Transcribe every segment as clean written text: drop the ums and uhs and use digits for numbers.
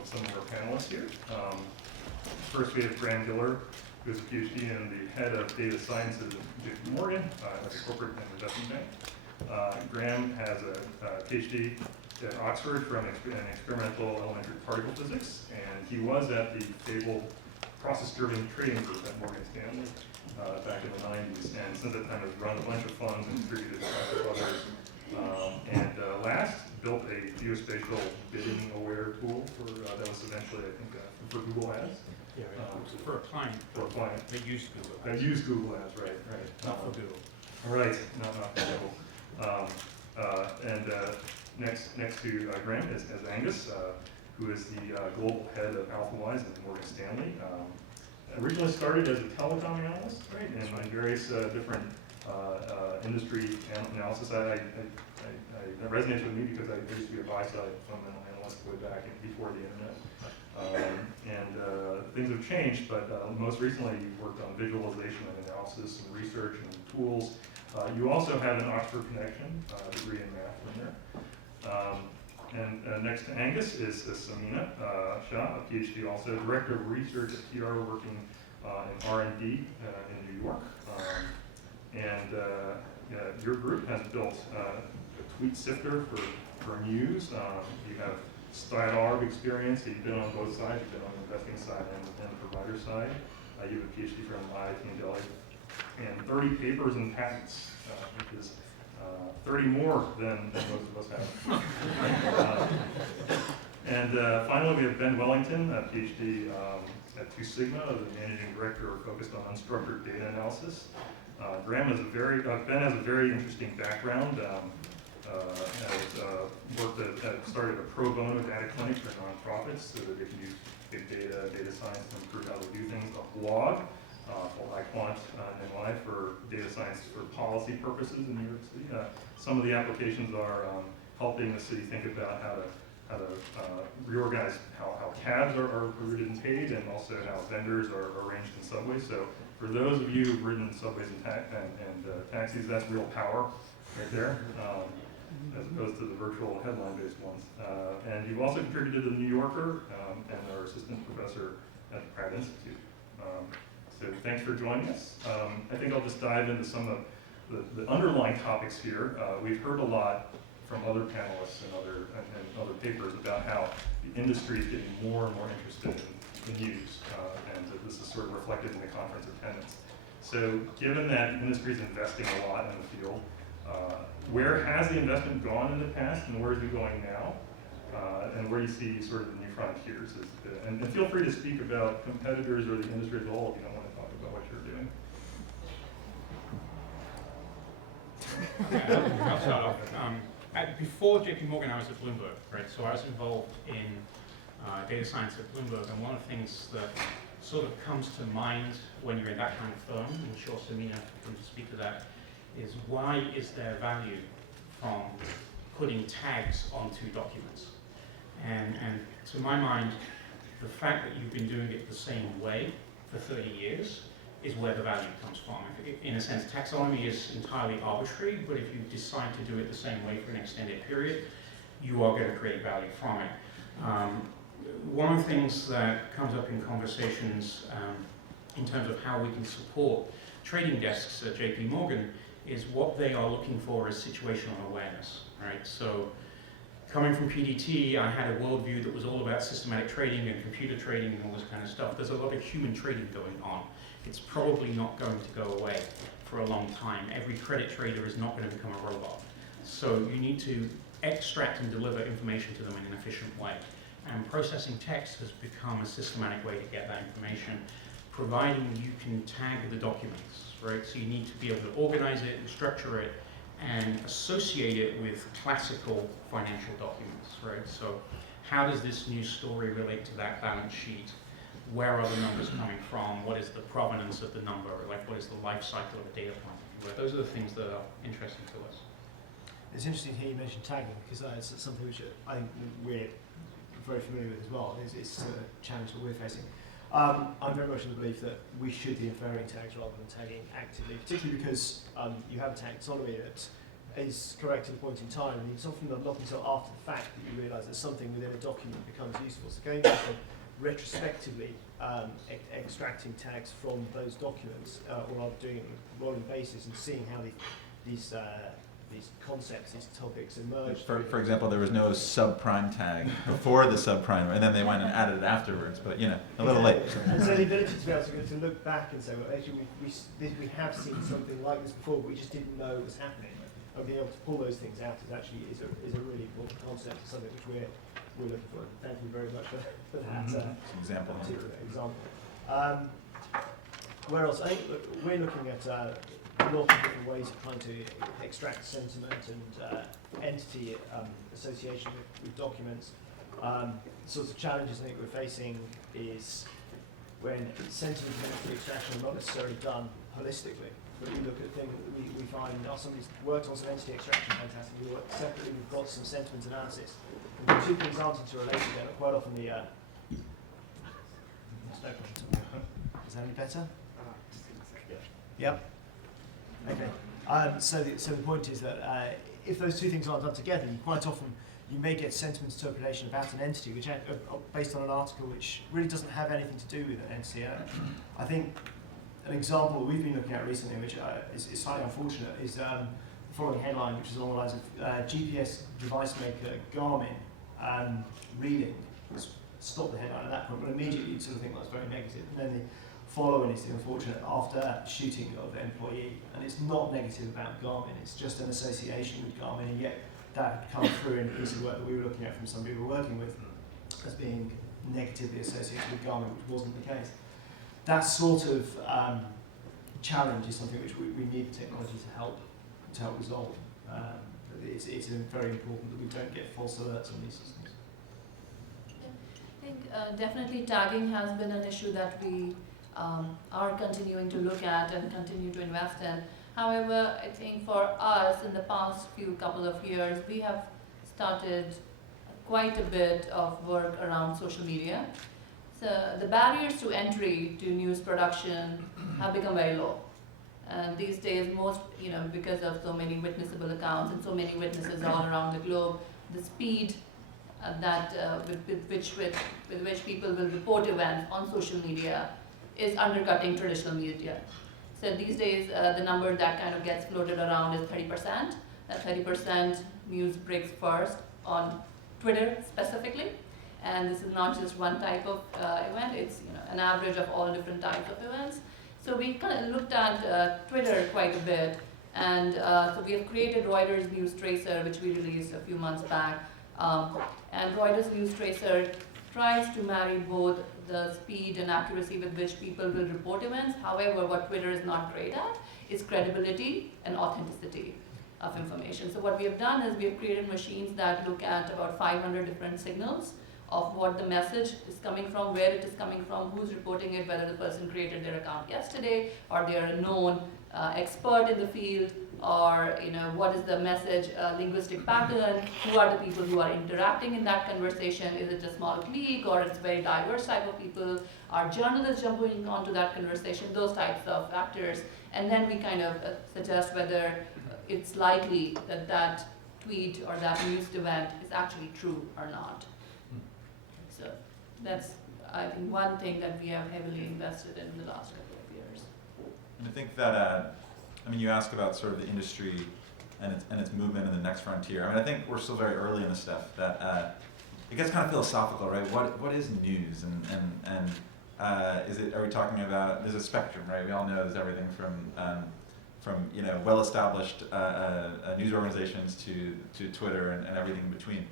of some of our panelists here. First, we have Graham Giller, who is a PhD and the head of data sciences at JP Morgan, that's a corporate and investment bank. Graham has a PhD at Oxford from experimental elementary particle physics, and he was at the fabled process-driven trading group at Morgan Stanley back in the 90s, and since that time has run a bunch of funds and contributed to others. Last, built a geospatial bidding aware tool for that was eventually, I think, for Google Ads. Yeah, for a client. For a client. That used Google Ads. That used Google Ads, right. Not for Google. Right, not for Google. Next to Graham is Angus, who is the global head of AlphaWise at Morgan Stanley. Originally started as a telecom analyst, right, and in various different industry analysis. That resonates with me because I used to be a buy-side fundamental analyst way back before the internet. Things have changed, but most recently you worked on visualization and analysis and research and tools. You also have an Oxford connection, degree in math from there. Next to Angus is Samina Shah, a PhD also, Director of Research at TR, working in R&D in New York. Your group has built a tweet sifter for news. You have style arb experience. You've been on both sides. You've been on the investing side and the provider side. You have a PhD from IIT in Delhi, and 30 papers and patents, which is 30 more than most of us have. Finally, we have Ben Wellington, a PhD at 2 Sigma, the managing director focused on unstructured data analysis. Ben has a very interesting background. Started a pro bono data clinic for nonprofits so that they can use big data science to improve how they do things. A blog called iQuant in Life for data science for policy purposes in New York City. Some of the applications are helping the city think about how to reorganize how cabs are routed and paid, and also how vendors are arranged in subways. So for those of you who've ridden subways and taxis, that's real power right there, as opposed to the virtual headline-based ones. And you've also contributed to the New Yorker and are assistant professor at the Pratt Institute. So thanks for joining us. I think I'll just dive into some of the underlying topics here. We've heard a lot from other panelists and other papers about how the industry is getting more and more interested in news, and that this is sort of reflected in the conference attendance. So given that the industry is investing a lot in the field, where has the investment gone in the past, and where is it going now? And where do you see sort of the new frontiers? And feel free to speak about competitors or the industry as a whole if you don't want to talk about what you're doing. I'll start off. Before JP Morgan, I was at Bloomberg, right? So I was involved in data science at Bloomberg, and one of the things that sort of comes to mind when you're in that kind of firm, and I'm sure Samina can speak to that, is why is there value from putting tags onto documents? And to my mind, the fact that you've been doing it the same way for 30 years is where the value comes from. In a sense, taxonomy is entirely arbitrary, but if you decide to do it the same way for an extended period, you are going to create value from it. One of the things that comes up in conversations in terms of how we can support trading desks at JP Morgan is what they are looking for is situational awareness, right? So coming from PDT, I had a worldview that was all about systematic trading and computer trading and all this kind of stuff. There's a lot of human trading going on. It's probably not going to go away for a long time. Every credit trader is not going to become a robot. So you need to extract and deliver information to them in an efficient way. And processing text has become a systematic way to get that information, providing you can tag the documents, right? So you need to be able to organize it and structure it and associate it with classical financial documents, right? So how does this new story relate to that balance sheet? Where are the numbers coming from? What is the provenance of the number? Like, what is the life cycle of a data point? Those are the things that are interesting to us. It's interesting to hear you mention tagging, because it's something which I think we're very familiar with as well. It's a challenge that we're facing. I'm very much of the belief that we should be inferring tags rather than tagging actively, particularly because you have a taxonomy that is correct at a point in time, and it's often not until after the fact that you realise that something within a document becomes useful. So going back and retrospectively extracting tags from those documents, or doing it on a rolling basis and seeing how these concepts, these topics emerge. For example, there was no subprime tag before the subprime, and then they went and added it afterwards, but a little late. And so the ability to be able to look back and say, well, actually, we have seen something like this before, but we just didn't know it was happening. And being able to pull those things out is actually is a really important concept, something which we're looking for. Thank you very much for that Example. particular example. Where else? I think we're looking at a lot of different ways of trying to extract sentiment and entity association with documents. Sorts of challenges I think we're facing is when sentiment and entity extraction are not necessarily done holistically. But we look at things that we find, somebody's worked on some entity extraction, fantastic. We work separately, we've got some sentiment analysis. And the two things aren't interrelated, but quite often the... Is that any better? Yep. Okay. So the point is that if those two things aren't done together, quite often you may get sentiment interpretation about an entity which based on an article which really doesn't have anything to do with an entity. I think an example we've been looking at recently, which is slightly unfortunate, is the following headline, which is along the lines of GPS device maker Garmin reading. Stop the headline at that point, but immediately you sort of think that's very negative. And then the following is the unfortunate after shooting of the employee, and it's not negative about Garmin, it's just an association with Garmin, and yet that had come through in a piece of work that we were looking at from somebody we were working with as being negatively associated with Garmin, which wasn't the case. That sort of challenge is something which we need technology to help resolve. It's very important that we don't get false alerts on these systems. I think definitely tagging has been an issue that we are continuing to look at and continue to invest in. However, I think for us in the past couple of years, we have started quite a bit of work around social media. So the barriers to entry to news production have become very low. And these days, because of so many witnessable accounts and so many witnesses all around the globe, the speed with which people will report events on social media is undercutting traditional media. So these days, the number that kind of gets floated around is 30%. That 30% news breaks first on Twitter specifically. And this is not just one type of event, it's an average of all different types of events. So we kind of looked at Twitter quite a bit, and so we have created Reuters News Tracer, which we released a few months back. And Reuters News Tracer tries to marry both the speed and accuracy with which people will report events. However, what Twitter is not great at is credibility and authenticity of information. So what we have done is we have created machines that look at about 500 different signals of what the message is coming from, where it is coming from, who's reporting it, whether the person created their account yesterday, or they are a known expert in the field, or what is the message linguistic pattern, who are the people who are interacting in that conversation, is it a small clique, or it's a very diverse type of people, are journalists jumping onto that conversation, those types of factors, and then we kind of suggest whether it's likely that that tweet or that news event is actually true or not. So that's, I think, one thing that we have heavily invested in the last couple of years. And I think that, you ask about sort of the industry and its movement in the next frontier. I think we're still very early in this stuff. That it gets kind of philosophical, right? What is news, and are we talking about? There's a spectrum, right? We all know there's everything from well-established news organizations to Twitter and everything in between.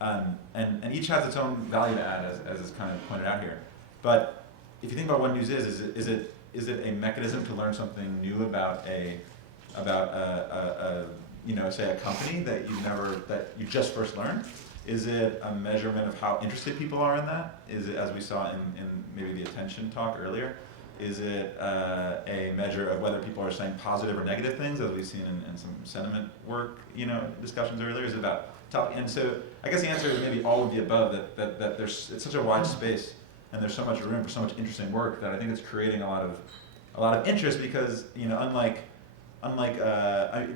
And each has its own value to add, as is kind of pointed out here. But if you think about what news is it a mechanism to learn something new about say a company that you just first learned? Is it a measurement of how interested people are in that? Is it, as we saw in maybe the attention talk earlier? Is it a measure of whether people are saying positive or negative things, as we've seen in some sentiment work, discussions earlier? Is it about topic? And so I guess the answer is maybe all of the above. That it's such a wide space, and there's so much room for so much interesting work that I think it's creating a lot of interest because unlike unlike,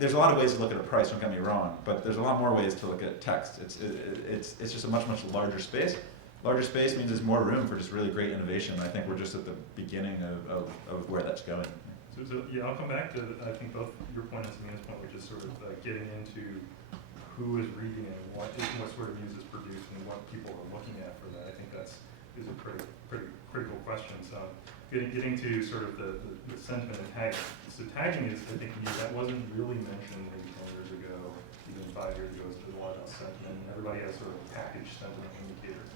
there's a lot of ways to look at a price, don't get me wrong, but there's a lot more ways to look at text. It's just a much larger space. Larger space means there's more room for just really great innovation. I think we're just at the beginning of where that's going. So yeah, I'll come back to, I think, both your point and Samina's point, which is sort of getting into who is reading and what sort of news is produced and what people are looking at for that. I think is a pretty critical question. So getting to sort of the sentiment and tagging. So tagging is, I think, that wasn't really mentioned maybe 10 years ago, even 5 years ago. There's a lot about sentiment. Everybody has sort of a packaged sentiment indicator.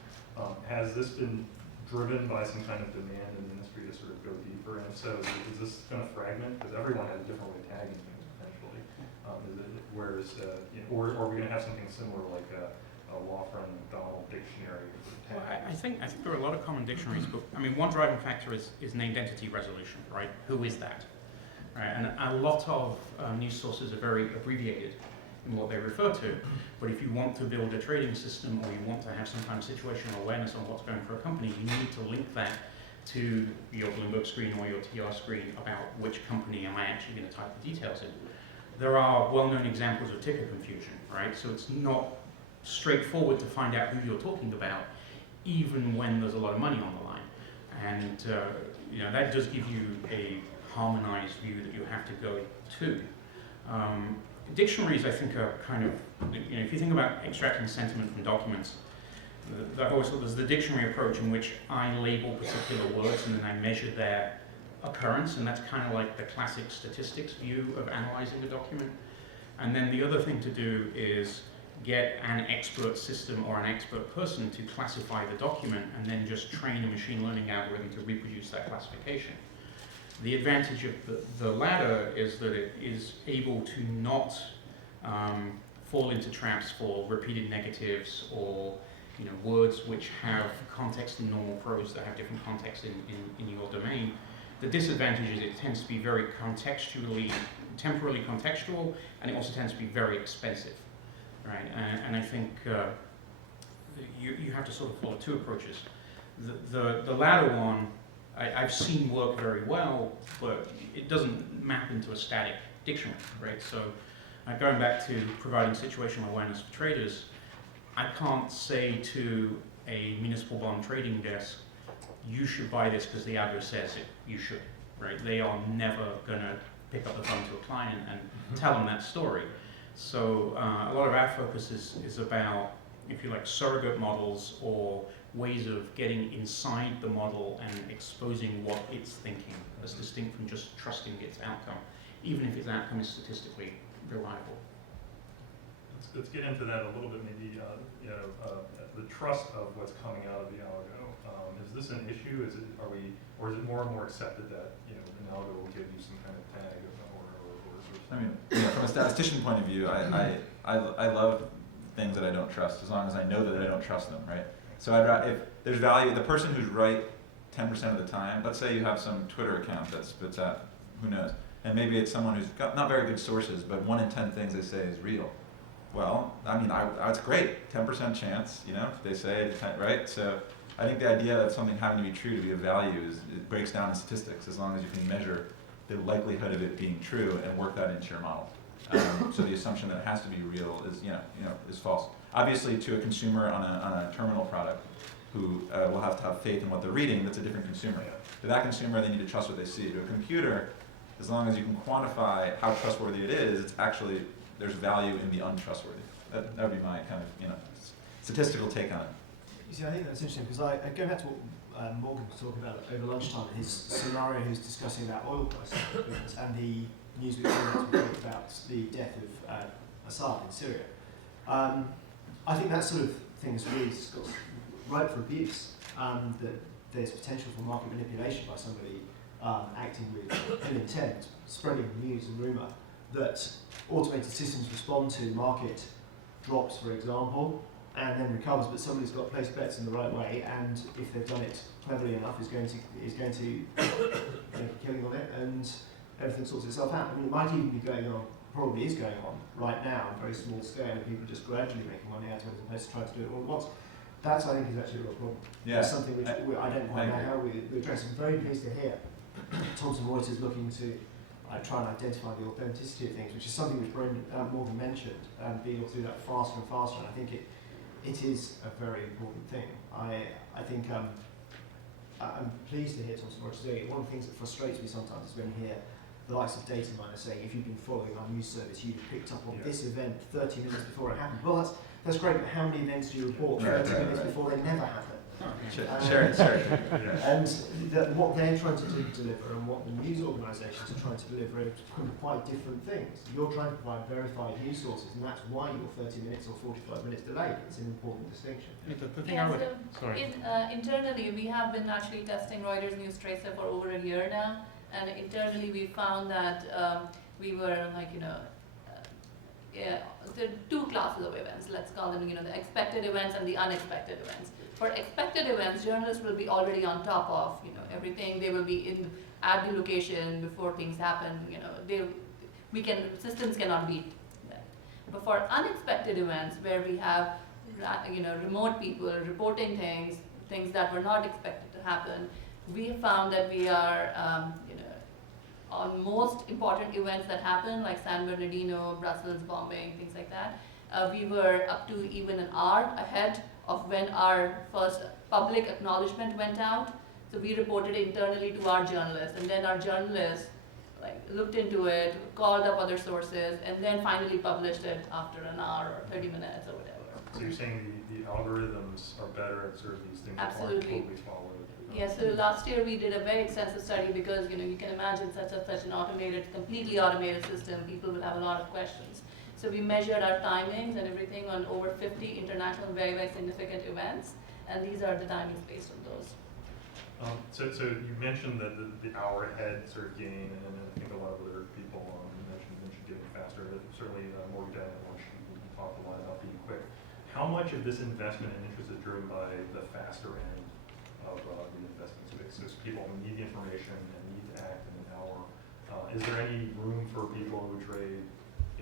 Has this been driven by some kind of demand in the industry to sort of go deeper? And if so, is this going to fragment? Because everyone has a different way of tagging things potentially. Or are we going to have something similar like a law firm McDonald dictionary? Well, I think there are a lot of common dictionaries, but I mean, one driving factor is named entity resolution, right? Who is that? Right? And a lot of news sources are very abbreviated in what they refer to. But if you want to build a trading system or you want to have some kind of situational awareness on what's going for a company, you need to link that to your Bloomberg screen or your TR screen about which company am I actually going to type the details in. There are well-known examples of ticker confusion, right? So it's not straightforward to find out who you're talking about, even when there's a lot of money on the line. And that does give you a harmonized view that you have to go to. Dictionaries, I think, are kind of, if you think about extracting sentiment from documents, there's the dictionary approach in which I label particular words and then I measure their occurrence, and that's kind of like the classic statistics view of analyzing a document. And then the other thing to do is get an expert system or an expert person to classify the document and then just train a machine learning algorithm to reproduce that classification. The advantage of the latter is that it is able to not fall into traps for repeated negatives or words which have context in normal prose that have different context in your domain. The disadvantage is it tends to be very temporally contextual, and it also tends to be very expensive, right? And I think you have to sort of follow two approaches. The latter one, I've seen work very well, but it doesn't map into a static dictionary, right? So going back to providing situational awareness for traders, I can't say to a municipal bond trading desk, you should buy this because the algo says it, you should, right? They are never going to pick up the phone to a client and tell them that story. So a lot of our focus is about, if you like, surrogate models or ways of getting inside the model and exposing what it's thinking as distinct from just trusting its outcome, even if its outcome is statistically reliable. Let's get into that a little bit, maybe, the trust of what's coming out of the algo. Is this an issue? Or is it more and more accepted that, an algo will give you some kind of tag or I mean, from a statistician point of view, I love things that I don't trust, as long as I know that I don't trust them, right? So if there's value, the person who's right 10% of the time, let's say you have some Twitter account that spits out, who knows, and maybe it's someone who's got not very good sources, but 1 in 10 things they say is real. Well, I mean, it's great, 10% chance, they say it, right? So I think the idea of something having to be true to be of value it breaks down in statistics, as long as you can measure the likelihood of it being true and work that into your model. So the assumption that it has to be real is false. Obviously, to a consumer on a terminal product who will have to have faith in what they're reading, that's a different consumer. To that consumer, they need to trust what they see. To a computer, as long as you can quantify how trustworthy it is, it's actually, there's value in the untrustworthy. That would be my kind of statistical take on it. You see, I think that's interesting because I go back to what Morgan was talking about over lunchtime in his scenario. He was discussing about oil prices and the news we talked about the death of Assad in Syria. I think that sort of thing is really ripe for abuse. That there's potential for market manipulation by somebody acting with ill intent, spreading news and rumour that automated systems respond to market drops, for example, and then recovers, but somebody's got to place bets in the right way, and if they've done it cleverly enough, is going to killing on it, and everything sorts itself out. I mean, it might even be going on, probably is going on right now on a very small scale, and people just gradually making money out of it as opposed to trying to do it all at once. That, I think, is actually a real problem. Yeah. That's something which I don't quite know how we address. I'm very pleased to hear Thomson Reuters looking to try and identify the authenticity of things, which is something which Morgan mentioned, being able to do that faster and faster. And I think it is a very important thing. I think I'm pleased to hear Thompson Rogers doing it. One of the things that frustrates me sometimes is when you hear the likes of data miners saying, if you've been following our news service, you've picked up on this event 30 minutes before it happened. Well, that's great, but how many events do you report 30 minutes before they never happen? Sure. And what they're trying to deliver and what the news organisations are trying to deliver are quite different things. You're trying to provide verified news sources, and that's why you're 30 minutes or 45 minutes delayed. It's an important distinction. The thing I would, sorry. Internally, we have been actually testing Reuters News Tracer for over a year now, and internally we found that we were there are two classes of events. Let's call them, the expected events and the unexpected events. For expected events, journalists will be already on top of, everything. They will be at the location before things happen. Systems cannot beat that. But for unexpected events, where we have, remote people reporting things that were not expected to happen, we have found that we are, on most important events that happen, like San Bernardino, Brussels bombing, things like that, we were up to even an hour ahead of when our first public acknowledgement went out. So we reported internally to our journalists, and then our journalists looked into it, called up other sources, and then finally published it after an hour or 30 minutes or whatever. So you're saying the algorithms are better at sort of these things that aren't Absolutely. totally followed? Yeah, so last year we did a very extensive study because you can imagine such an completely automated system, people will have a lot of questions. So we measured our timings and everything on over 50 international very, very significant events, and these are the timings based on those. So you mentioned that the hour ahead sort of gain, and I think a lot of other people mentioned getting faster. Certainly Morgan and Lunch talked a lot about being quick. How much of this investment and interest is driven by the faster end of the investment space? So people need the information and need to act in an hour. Is there any room for people who trade,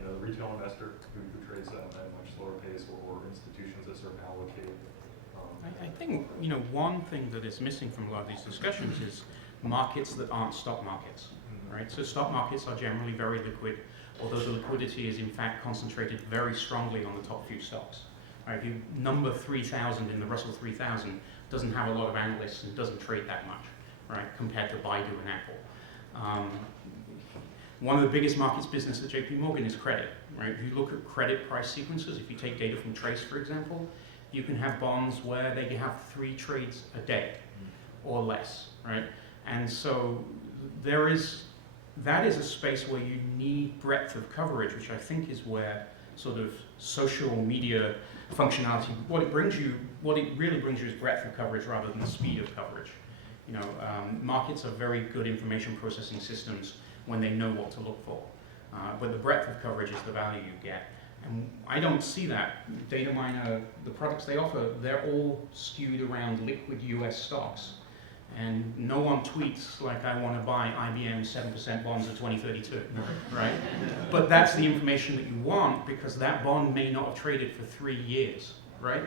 the retail investor who trades at a much slower pace, or institutions that sort of allocate? I think, one thing that is missing from a lot of these discussions is markets that aren't stock markets, right? So stock markets are generally very liquid, although the liquidity is in fact concentrated very strongly on the top few stocks. Right? If you number 3,000 in the Russell 3000, doesn't have a lot of analysts and doesn't trade that much, right, compared to Baidu and Apple. One of the biggest markets business at JP Morgan is credit, right? If you look at credit price sequences, if you take data from Trace, for example, you can have bonds where they have 3 trades a day or less, right? And so that is a space where you need breadth of coverage, which I think is where sort of social media functionality, what it really brings you is breadth of coverage rather than speed of coverage. Markets are very good information processing systems when they know what to look for. But the breadth of coverage is the value you get. And I don't see that. Data miner, the products they offer, they're all skewed around liquid US stocks. And no one tweets like, I want to buy IBM 7% bonds of 2032, right? But that's the information that you want because that bond may not have traded for 3 years, right?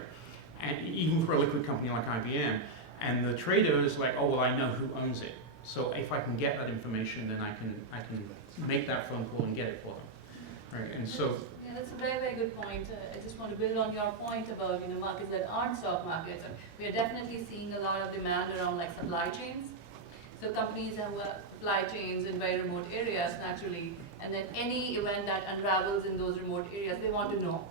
And even for a liquid company like IBM. And the trader is like, oh, well, I know who owns it. So if I can get that information, then I can make that phone call and get it for them, right? And so. Yeah, that's a very, very good point. I just want to build on your point about markets that aren't stock markets. We are definitely seeing a lot of demand around supply chains. So companies have supply chains in very remote areas naturally, and then any event that unravels in those remote areas, they want to know.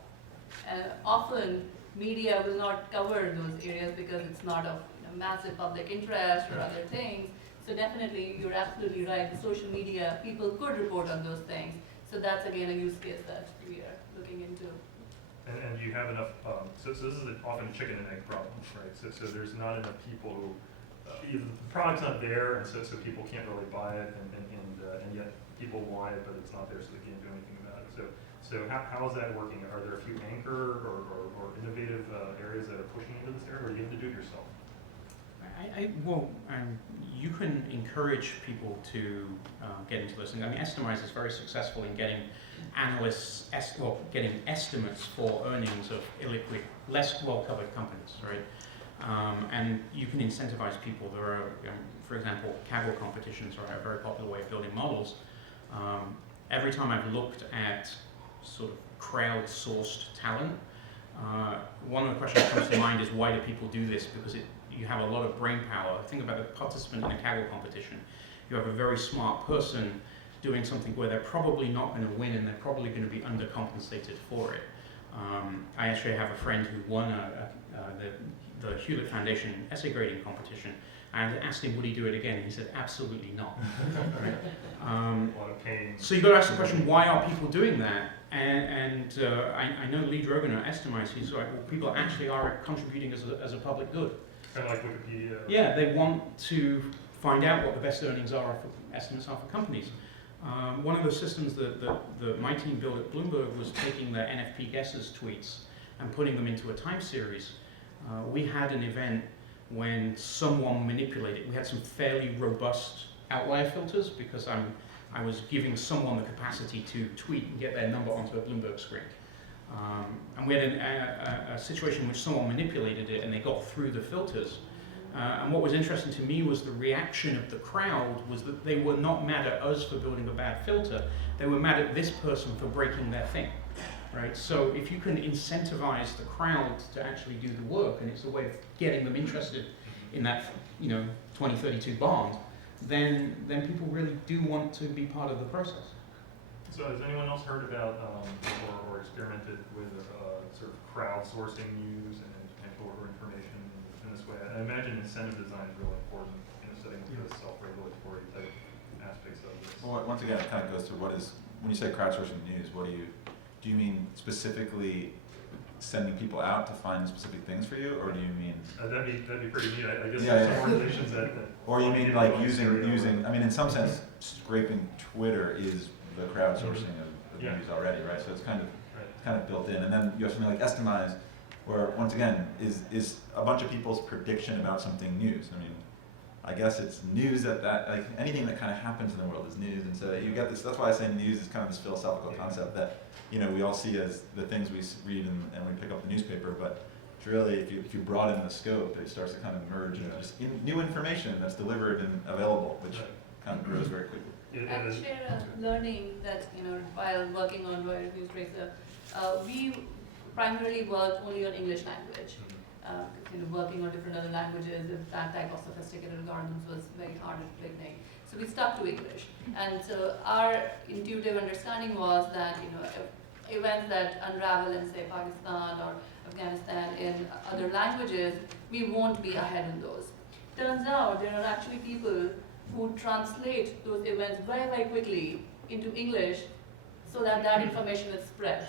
Often media will not cover those areas because it's not of massive public interest or other things. So definitely, you're absolutely right. The social media, people could report on those things. So that's again a use case that we are looking into. And you have enough, so this is often a chicken and egg problem, right? So there's not enough people who, either the product's not there, and so people can't really buy it, and yet people want it, but it's not there, so they can't do anything about it. So how is that working? Are there a few anchor or innovative areas that are pushing into this area, or do you have to do it yourself? You can encourage people to get into those things. I mean, Estimize is very successful in getting analysts, getting estimates for earnings of illiquid, less well-covered companies, right? And you can incentivize people. There are, for example, Kaggle competitions are a very popular way of building models. Every time I've looked at sort of crowdsourced talent, one of the questions that comes to mind is why do people do this? Because you have a lot of brain power. Think about a participant in a Kaggle competition. You have a very smart person doing something where they're probably not going to win and they're probably going to be undercompensated for it. I actually have a friend who won the Hewlett Foundation essay grading competition. And I asked him, would he do it again? And he said, absolutely not. A lot of pain. So you've got to ask the question, why are people doing that? And I know Lee Drogan at Estimize, he's like, well, people actually are contributing as a public good. Kind of like Wikipedia. Yeah, they want to find out what the best estimates are for companies. One of the systems that my team built at Bloomberg was taking the NFP guesses tweets and putting them into a time series. We had an event when someone manipulated. We had some fairly robust outlier filters because I was giving someone the capacity to tweet and get their number onto a Bloomberg screen. And we had a situation in which someone manipulated it and they got through the filters. And what was interesting to me was the reaction of the crowd was that they were not mad at us for building a bad filter, they were mad at this person for breaking their thing. Right? So if you can incentivize the crowd to actually do the work, and it's a way of getting them interested in that 2032 bond, then people really do want to be part of the process. So has anyone else heard about or experimented with sort of crowdsourcing news and potential or information in this way? I imagine incentive design is really important in setting the self-regulatory type aspects of this. Well, once again, it kind of goes to when you say crowdsourcing news, do you mean specifically sending people out to find specific things for you, or do you mean? That'd be pretty neat. I guess Yeah, some organizations that or you mean like using? I mean, in some sense, scraping Twitter is the crowdsourcing of Yeah. news already, right? So it's kind Right. of built in, and then you have something like Estimize, where once again is a bunch of people's prediction about something news. I mean, I guess it's news that like anything that kind of happens in the world is news, and so you get this. That's why I say news is kind of this philosophical concept that we all see as the things we read and we pick up the newspaper, but it's really if you broaden the scope, it starts to kind of merge into just new information that's delivered and available, which kind of grows very quickly. I would share a learning that, while working on Royal Reviews Tracer, we primarily worked only on English language. Working on different other languages, if that type of sophisticated algorithms was very hard at the beginning. So we stuck to English. And so our intuitive understanding was that, events that unravel in, say, Pakistan or Afghanistan in other languages, we won't be ahead in those. Turns out there are actually people who translate those events very, very quickly into English so that that information is spread.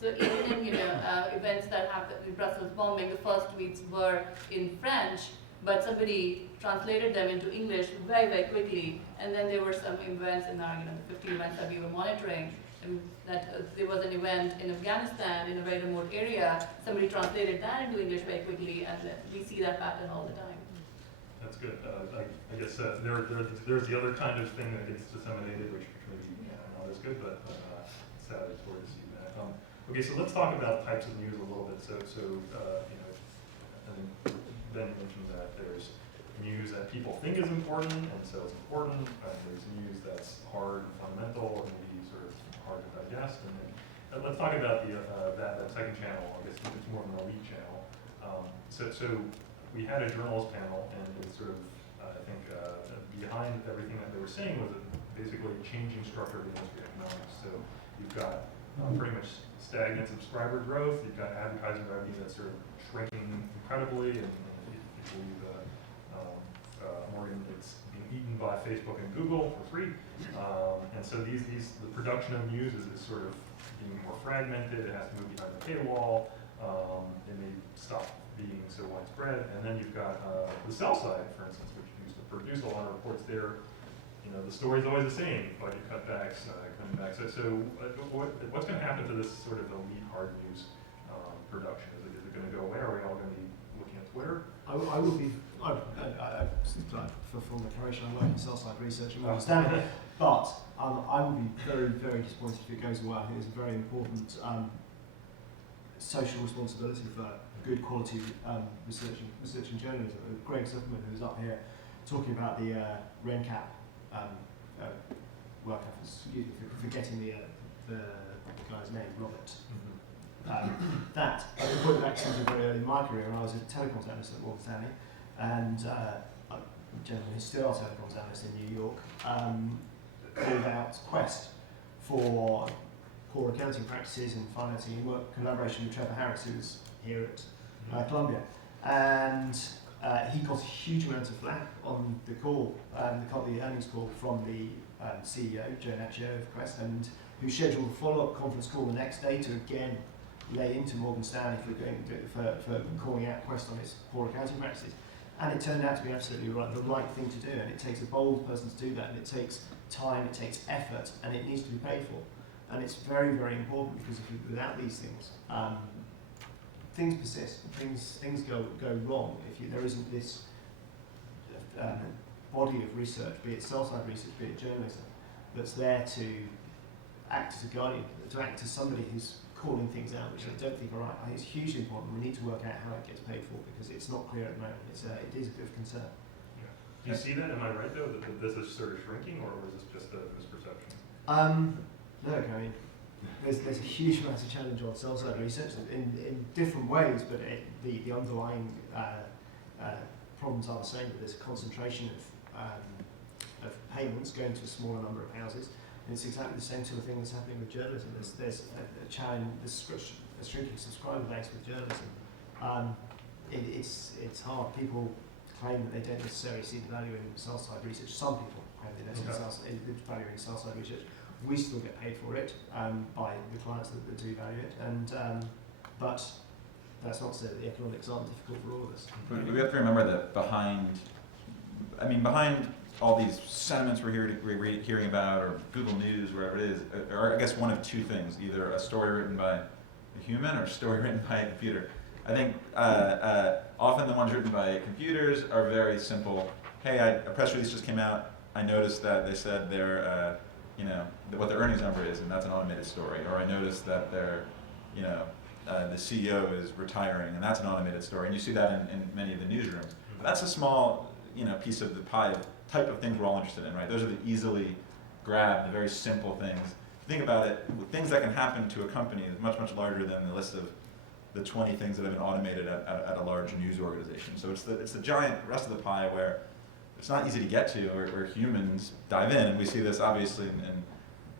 So even in events that happened in Brussels bombing, the first tweets were in French, but somebody translated them into English very, very quickly. And then there were some events in our, the 50 events that we were monitoring, and that there was an event in Afghanistan in a very remote area. Somebody translated that into English very quickly, and we see that pattern all the time. That's good. I guess there's the other kind of thing that gets disseminated, which maybe not as good, but sadly it's hard to see that. Okay, so let's talk about types of news a little bit. So I think Ben mentioned that there's news that people think is important, and so it's important. There's news that's hard and fundamental, and maybe sort of hard to digest. And then let's talk about that second channel. I guess it's more of an elite channel. So we had a journalist panel, and it was sort of I think behind everything that they were saying was basically a changing structure of industry economics. So you've got pretty much stagnant subscriber growth. You've got advertising revenue that's sort of shrinking incredibly, and if you believe Morgan, it's being eaten by Facebook and Google for free. And so the production of news is sort of being more fragmented. It has to move behind the paywall. It may stop being so widespread. And then you've got the sell side, for instance, which used to produce a lot of reports there. The story's always the same, budget cutbacks, coming back. So what's going to happen to this sort of elite hard news production? Is it going to go away? Are we all going to be looking at Twitter? I would be, for full declaration, I work in sell-side research and understanding, but I would be very, very disappointed if it goes away. I think it's a very important social responsibility for good quality research and journalism. Greg Zuckerman, who's up here, talking about the RENCAP work out, excuse me for forgetting the guy's name, Robert. That, I put back something very early in my career when I was a telecoms analyst at Morgan Stanley, and a gentleman who's still a telecoms analyst in New York, called out Quest for poor accounting practices and financing and work collaboration with Trevor Harris, who was here at Columbia. And he got a huge amount of flack on the call, the earnings call from the CEO, Joe Naccio of Quest, and who scheduled a follow-up conference call the next day to again lay into Morgan Stanley for calling out Quest on its poor accounting practices. And it turned out to be absolutely the right thing to do, and it takes a bold person to do that, and it takes time, it takes effort, and it needs to be paid for. And it's very, very important, because without these things, things persist, things go wrong if there isn't this body of research, be it sell-side research, be it journalism, that's there to act as a guardian, to act as somebody who's calling things out, which I don't think are right. I think it's hugely important. We need to work out how it gets paid for, because it's not clear at the moment. It is a bit of concern. Yeah. Do you see that? Am I right though, that this is sort of shrinking, or is this just a misperception? No, I mean, there's a huge amount of challenge on sell-side research in different ways, but the underlying problems are the same. That there's a concentration of payments going to a smaller number of houses. And it's exactly the same sort of thing that's happening with journalism. There's a challenge, a shrinking subscriber base with journalism. It's hard. People claim that they don't necessarily see the value in sell-side research. Some people claim they don't see the value in sell-side research. We still get paid for it by the clients that do value it. But that's not to say that the economics aren't difficult for all of us. We have to remember that behind all these sentiments we're hearing about, or Google News, wherever it is, or I guess one of two things: either a story written by a human or a story written by a computer. I think often the ones written by computers are very simple. Hey, a press release just came out. I noticed that they said their, what their earnings number is, and that's an automated story. Or I noticed that their, the CEO is retiring, and that's an automated story. And you see that in many of the newsrooms. But that's a small, piece of the pie. Type of things we're all interested in, right? Those are the easily grabbed, the very simple things. Think about it, things that can happen to a company is much, much larger than the list of the 20 things that have been automated at a large news organization. So it's the giant rest of the pie where it's not easy to get to, where humans dive in, and we see this obviously in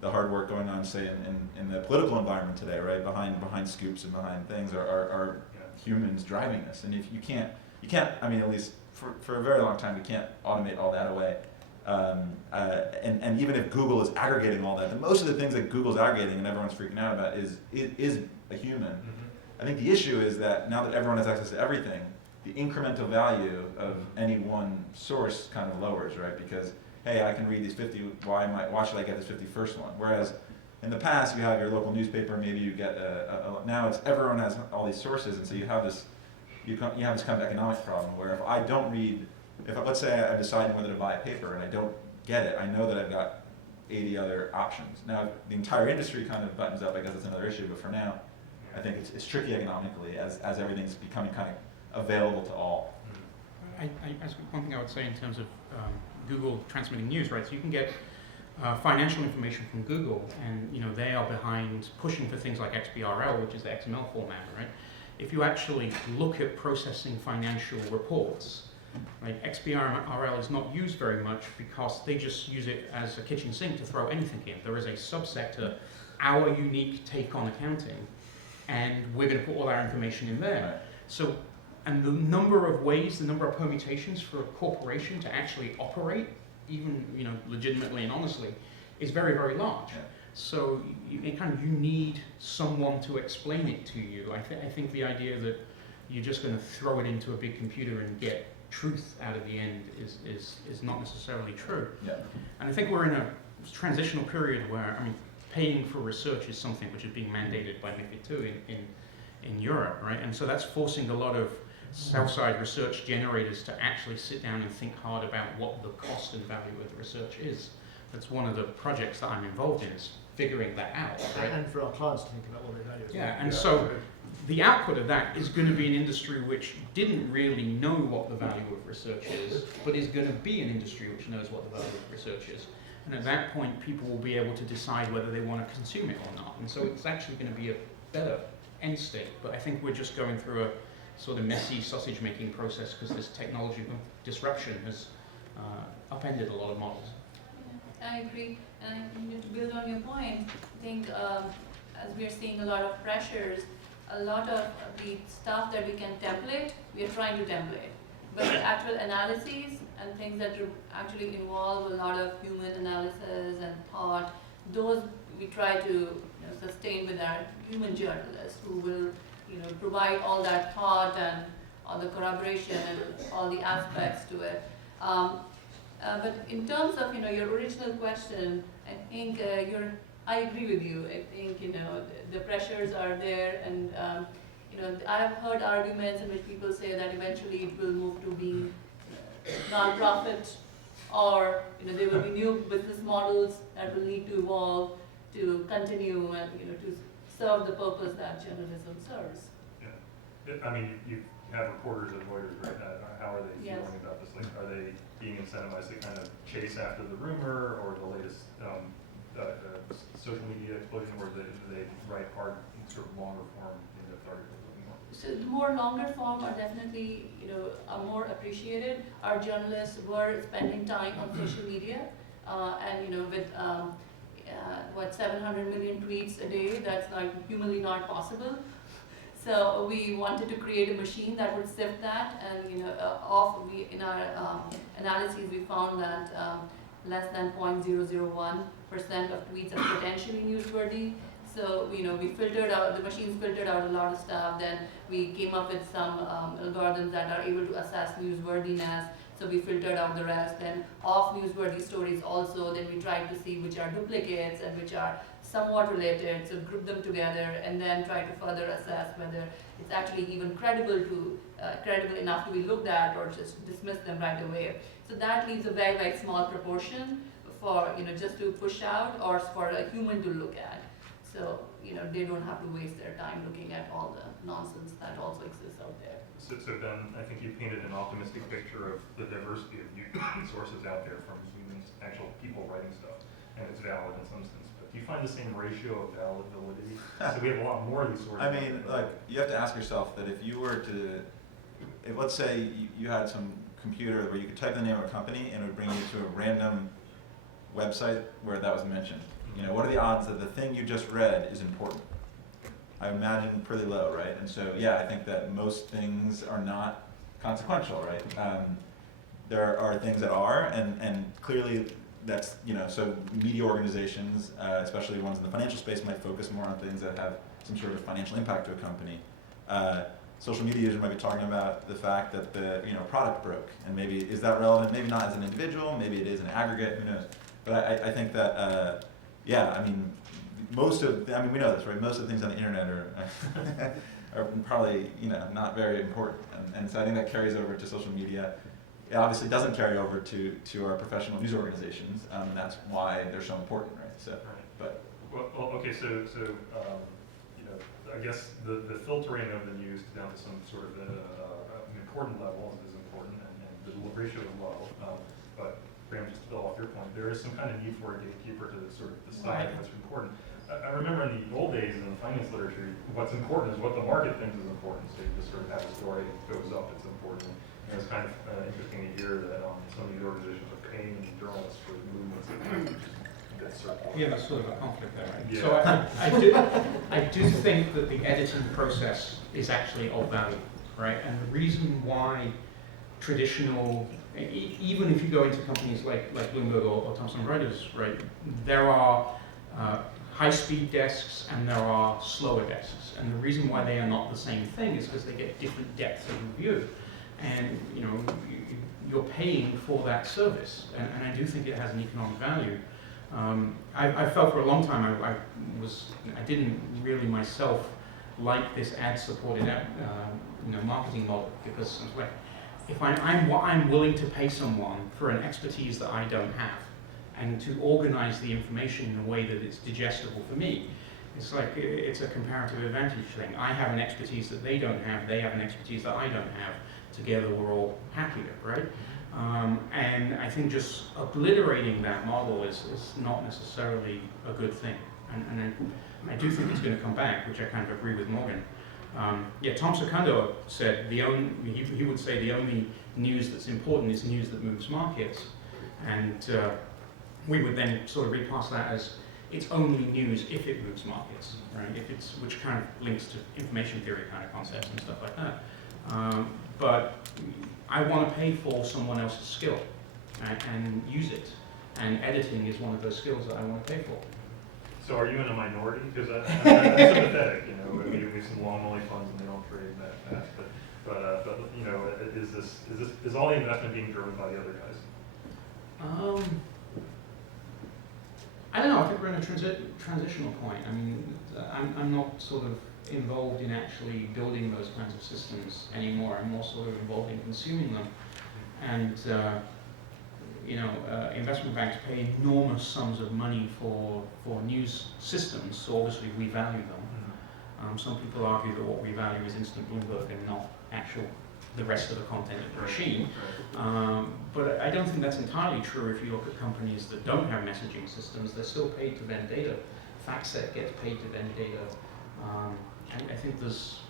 the hard work going on, say, in the political environment today, right? Behind scoops and behind things are humans driving this. And if you can't, I mean, at least for a very long time, we can't automate all that away. And even if Google is aggregating all that, most of the things that Google's aggregating and everyone's freaking out about is a human. I think the issue is that now that everyone has access to everything, the incremental value of any one source kind of lowers, right? Because, hey, I can read these 50, why should I get this 51st one? Whereas in the past, you have your local newspaper, maybe you get now it's everyone has all these sources, and so you have this kind of economic problem where if I don't read, let's say I'm deciding whether to buy a paper and I don't get it, I know that I've got 80 other options. Now, the entire industry kind of buttons up, I guess it's another issue, but for now, I think it's tricky economically as everything's becoming kind of available to all. One thing I would say in terms of Google transmitting news, right? So you can get financial information from Google, and they are behind pushing for things like XBRL, which is the XML format, right? If you actually look at processing financial reports, right, XBRL is not used very much because they just use it as a kitchen sink to throw anything in. There is a subsector, our unique take on accounting, and we're going to put all our information in there. Right. So, and the number of ways, the number of permutations for a corporation to actually operate, even legitimately and honestly, is very, very large. Yeah. So you need someone to explain it to you. I think the idea that you're just going to throw it into a big computer and get truth out of the end is not necessarily true. Yeah. And I think we're in a transitional period where, paying for research is something which is being mandated by MiFID II in Europe, right? And so that's forcing a lot of sell-side research generators to actually sit down and think hard about what the cost and value of the research is. That's one of the projects that I'm involved in, is figuring that out, right? And for our clients to think about what they value as well. Yeah, and so the output of that is going to be an industry which didn't really know what the value of research is, but is going to be an industry which knows what the value of research is. And at that point, people will be able to decide whether they want to consume it or not. And so it's actually going to be a better end state. But I think we're just going through a sort of messy sausage-making process because this technology disruption has upended a lot of models. I agree, and I think to build on your point, I think as we are seeing a lot of pressures, a lot of the stuff that we can template, we are trying to template. But the actual analyses and things that actually involve a lot of human analysis and thought, those we try to sustain with our human journalists who will provide all that thought and all the corroboration and all the aspects to it. But in terms of your original question, I think I agree with you. I think the pressures are there, and I've heard arguments in which people say that eventually it will move to being non-profit, or there will be new business models that will need to evolve to continue and to serve the purpose that journalism serves. Yeah, I mean, you have reporters and lawyers, right? How are they Yes. feeling about this? Like, are they being incentivized to kind of chase after the rumor or the latest social media explosion, or do they write hard, sort of longer form articles? So the more longer form are definitely are more appreciated. Our journalists were spending time on social media, and with what 700 million tweets a day, that's like humanly not possible. So we wanted to create a machine that would sift that, and in our analyses we found that less than 0.001% of tweets are potentially newsworthy. So we filtered out, the machines filtered out a lot of stuff. Then we came up with some algorithms that are able to assess newsworthiness. So we filtered out the rest. Then off newsworthy stories also, then we tried to see which are duplicates and which are somewhat related, so group them together and then try to further assess whether it's actually even credible enough to be looked at, or just dismiss them right away. So that leaves a very, very small proportion for just to push out or for a human to look at. So they don't have to waste their time looking at all the nonsense that also exists out there. So Ben, I think you painted an optimistic picture of the diversity of sources out there, from humans, actual people writing stuff, and it's valid in some sense. But do you find the same ratio of validity? So we have a lot more of these sources. I mean, like, you have to ask yourself that if you were to, let's say you had some computer where you could type the name of a company and it would bring you to a random website where that was mentioned. What are the odds that the thing you just read is important? I imagine pretty low, right? And so, yeah, I think that most things are not consequential, right? There are things that are, and clearly that's, so media organizations, especially ones in the financial space, might focus more on things that have some sort of financial impact to a company. Social media users might be talking about the fact that the product broke, and maybe is that relevant? Maybe not as an individual, maybe it is an aggregate, who knows? But I think that, yeah, I mean, we know this, right? Most of the things on the internet are probably, not very important. And so I think that carries over to social media. It obviously doesn't carry over to our professional news organizations, and that's why they're so important, right? So, but. Well, okay, so I guess the filtering of the news down to some sort of an important level is important, and the ratio is low. But Graham, just to build off your point, there is some kind of need for a gatekeeper to sort of decide what's important. I remember in the old days in the finance literature, what's important is what the market thinks is important. So you just sort of have a story, it goes up, it's important. And it's kind of interesting to hear that some of these organizations are paying journalists for movements that circulate. Yeah, that's sort of a conflict there, right? Yeah. So I do think that the editing process is actually of value, right? And the reason why traditional, even if you go into companies like Bloomberg or Thomson Reuters, right, there are high-speed desks and there are slower desks. And the reason why they are not the same thing is because they get different depths of review. And you're paying for that service. And I do think it has an economic value. I felt for a long time I didn't really myself like this ad-supported marketing model, because I was like, if I'm willing to pay someone for an expertise that I don't have, and to organize the information in a way that it's digestible for me, it's like it's a comparative advantage thing. I have an expertise that they don't have, they have an expertise that I don't have. Together we're all happier, right? And I think just obliterating that model is not necessarily a good thing. And I do think it's going to come back, which I kind of agree with Morgan. Yeah, Tom Secundo said he would say the only news that's important is news that moves markets. And we would then sort of reclass that as it's only news if it moves markets, right? Which kind of links to information theory kind of concepts and stuff like that. But I want to pay for someone else's skill and use it. And editing is one of those skills that I want to pay for. So are you in a minority? Because I'm sympathetic, you know, we some long only funds and they don't trade that fast. But you know, is all the investment being driven by the other guys? I don't know. I think we're in a transitional point. I mean, I'm not sort of involved in actually building those kinds of systems anymore. I'm more sort of involved in consuming them. And you know, investment banks pay enormous sums of money for news systems, so obviously we value them. Some people argue that what we value is instant Bloomberg and not the rest of the content of the machine. But I don't think that's entirely true if you look at companies that don't have messaging systems. They're still paid to vend data. FactSet gets paid to vend data. I think there's,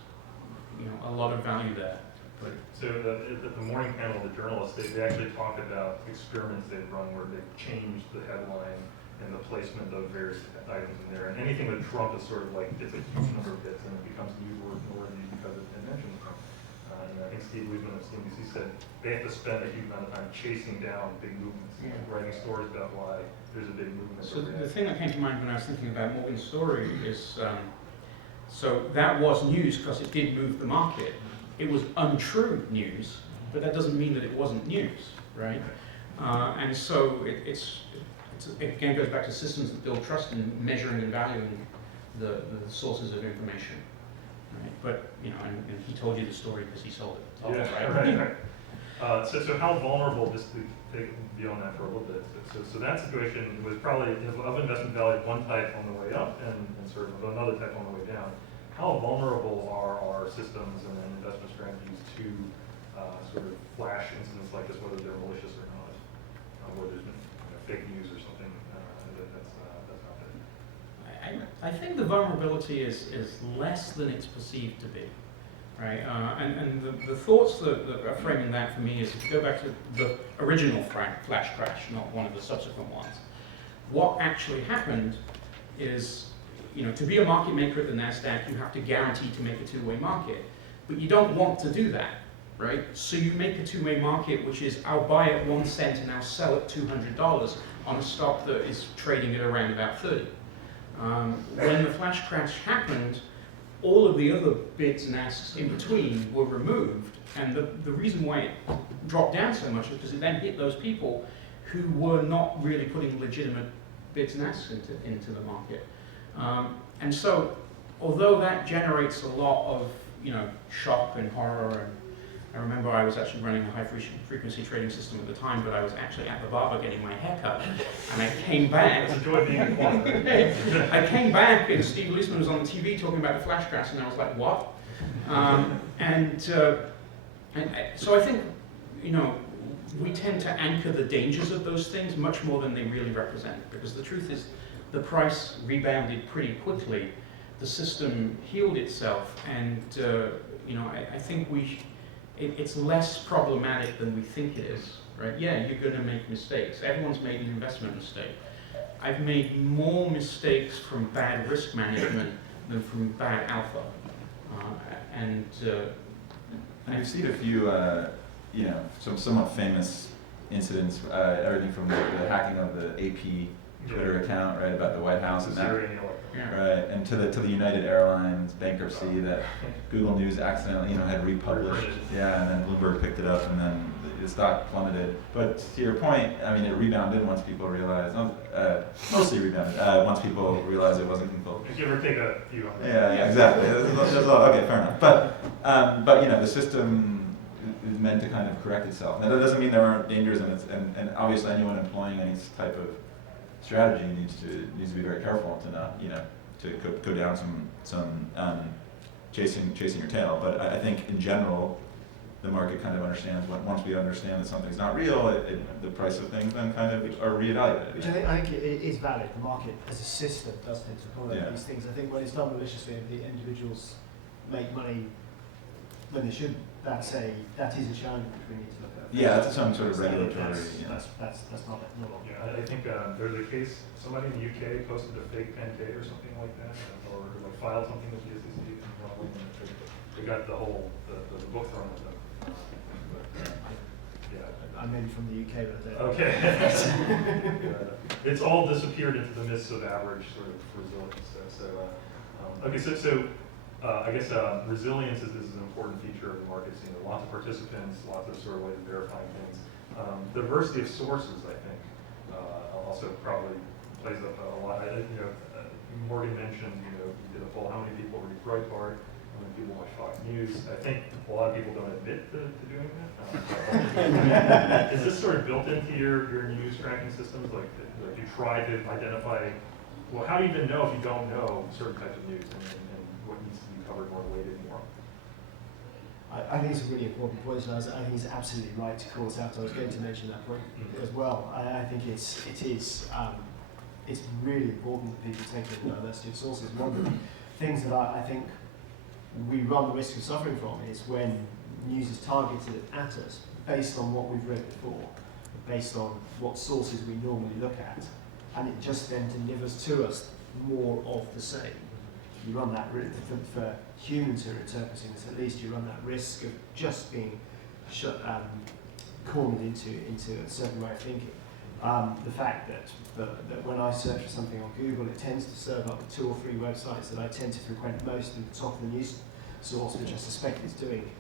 you know, a lot of value there. Right. So at the morning panel of the journalists, they actually talk about experiments they've run where they've changed the headline and the placement of various items in there. And anything with Trump is sort of like, it's a huge number of hits and it becomes newsworthy because it's been mentioned. And I think Steve Liebman of CNBC said they have to spend a huge amount of time chasing down big movements, writing stories about why there's a big movement. So the thing that came to mind when I was thinking about Morgan's story is, so that was news because it did move the market. It was untrue news, but that doesn't mean that it wasn't news, right? And so it again goes back to systems that build trust in measuring and valuing the sources of information, right? But you know, and he told you the story because he sold it. Yeah, right. So how vulnerable, just to take beyond that for a little bit, so that situation was probably of investment value one type on the way up and sort of another type on the way down. How vulnerable are our systems and investment strategies to sort of flash incidents like this, whether they're malicious or not, where there's been fake news or something that's out there? I think the vulnerability is less than it's perceived to be, right? And the thoughts that are framing that for me is if you go back to the original flash crash, not one of the subsequent ones. What actually happened is, you know, to be a market maker at the NASDAQ, you have to guarantee to make a two-way market. But you don't want to do that, right? So you make a two-way market, which is I'll buy at 1 cent and I'll sell at $200 on a stock that is trading at around about 30. When the flash crash happened, all of the other bids and asks in between were removed. And the reason why it dropped down so much is because it then hit those people who were not really putting legitimate bids and asks into the market. And so, although that generates a lot of, you know, shock and horror, and I remember I was actually running a high frequency trading system at the time, but I was actually at the barber getting my hair cut, and I came back. Enjoy being a quant. I came back, and Steve Leisman was on the TV talking about the flash crash, and I was like, what? So I think, you know, we tend to anchor the dangers of those things much more than they really represent, because the truth is, the price rebounded pretty quickly. The system healed itself, and you know, I think it's less problematic than we think it is, right? Yeah, you're going to make mistakes. Everyone's made an investment mistake. I've made more mistakes from bad risk management than from bad alpha, and we've seen a few, you know, some somewhat famous incidents. Everything from the hacking of the AP Twitter account, right, about the White House and that, right, and to the United Airlines bankruptcy that Google News accidentally, you know, had republished, yeah, and then Bloomberg picked it up, and then the stock plummeted. But to your point, I mean, it rebounded once people realized, mostly rebounded once people realized it wasn't controlled. If you ever take a few on that. Yeah, exactly. Okay, fair enough. But you know, the system is meant to kind of correct itself. Now that doesn't mean there aren't dangers, and obviously anyone employing any type of strategy needs to be very careful to not, you know, to go down some chasing your tail. But I think in general, the market kind of understands, once we understand that something's not real, the price of things then kind of are reevaluated. Which I think it is valid. The market as a system does tend to accommodate Yeah. these things. I think when it's done maliciously and the individuals make money when they shouldn't, that is a challenge which we need to look at. Yeah, that's some sort of regulatory. That's not normal. Yeah, I think there's a case, somebody in the UK posted a fake 10K or something like that, or like filed something with the SEC, and they got the whole, the book thrown at them. But, yeah. I'm maybe from the UK, but I don't. Okay. It's all disappeared into the midst of average sort of resilience. I guess resilience is an important feature of the markets. You know, lots of participants, lots of sort of ways of verifying things. Diversity of sources, I think, also probably plays up a lot. Morgan mentioned, you did a poll, how many people read Breitbart, how many people watch Fox News. I think a lot of people don't admit to doing that. Is this sort of built into your news tracking systems? Like you try to identify, well, how do you even know if you don't know certain types of news and what needs to be covered more, weighted more? I think it's a really important point, and I think it's absolutely right to call it out. I was going to mention that point as well. I think it's really important that people take in diversity of sources. One of the things that I think we run the risk of suffering from is when news is targeted at us based on what we've read before, based on what sources we normally look at, and it just then delivers to us more of the same. You run that risk, for humans who are interpreting this, at least you run that risk of just being cornered into a certain way of thinking. The fact that when I search for something on Google, it tends to serve up the 2 or 3 websites that I tend to frequent most at the top of the news source, which I suspect it's doing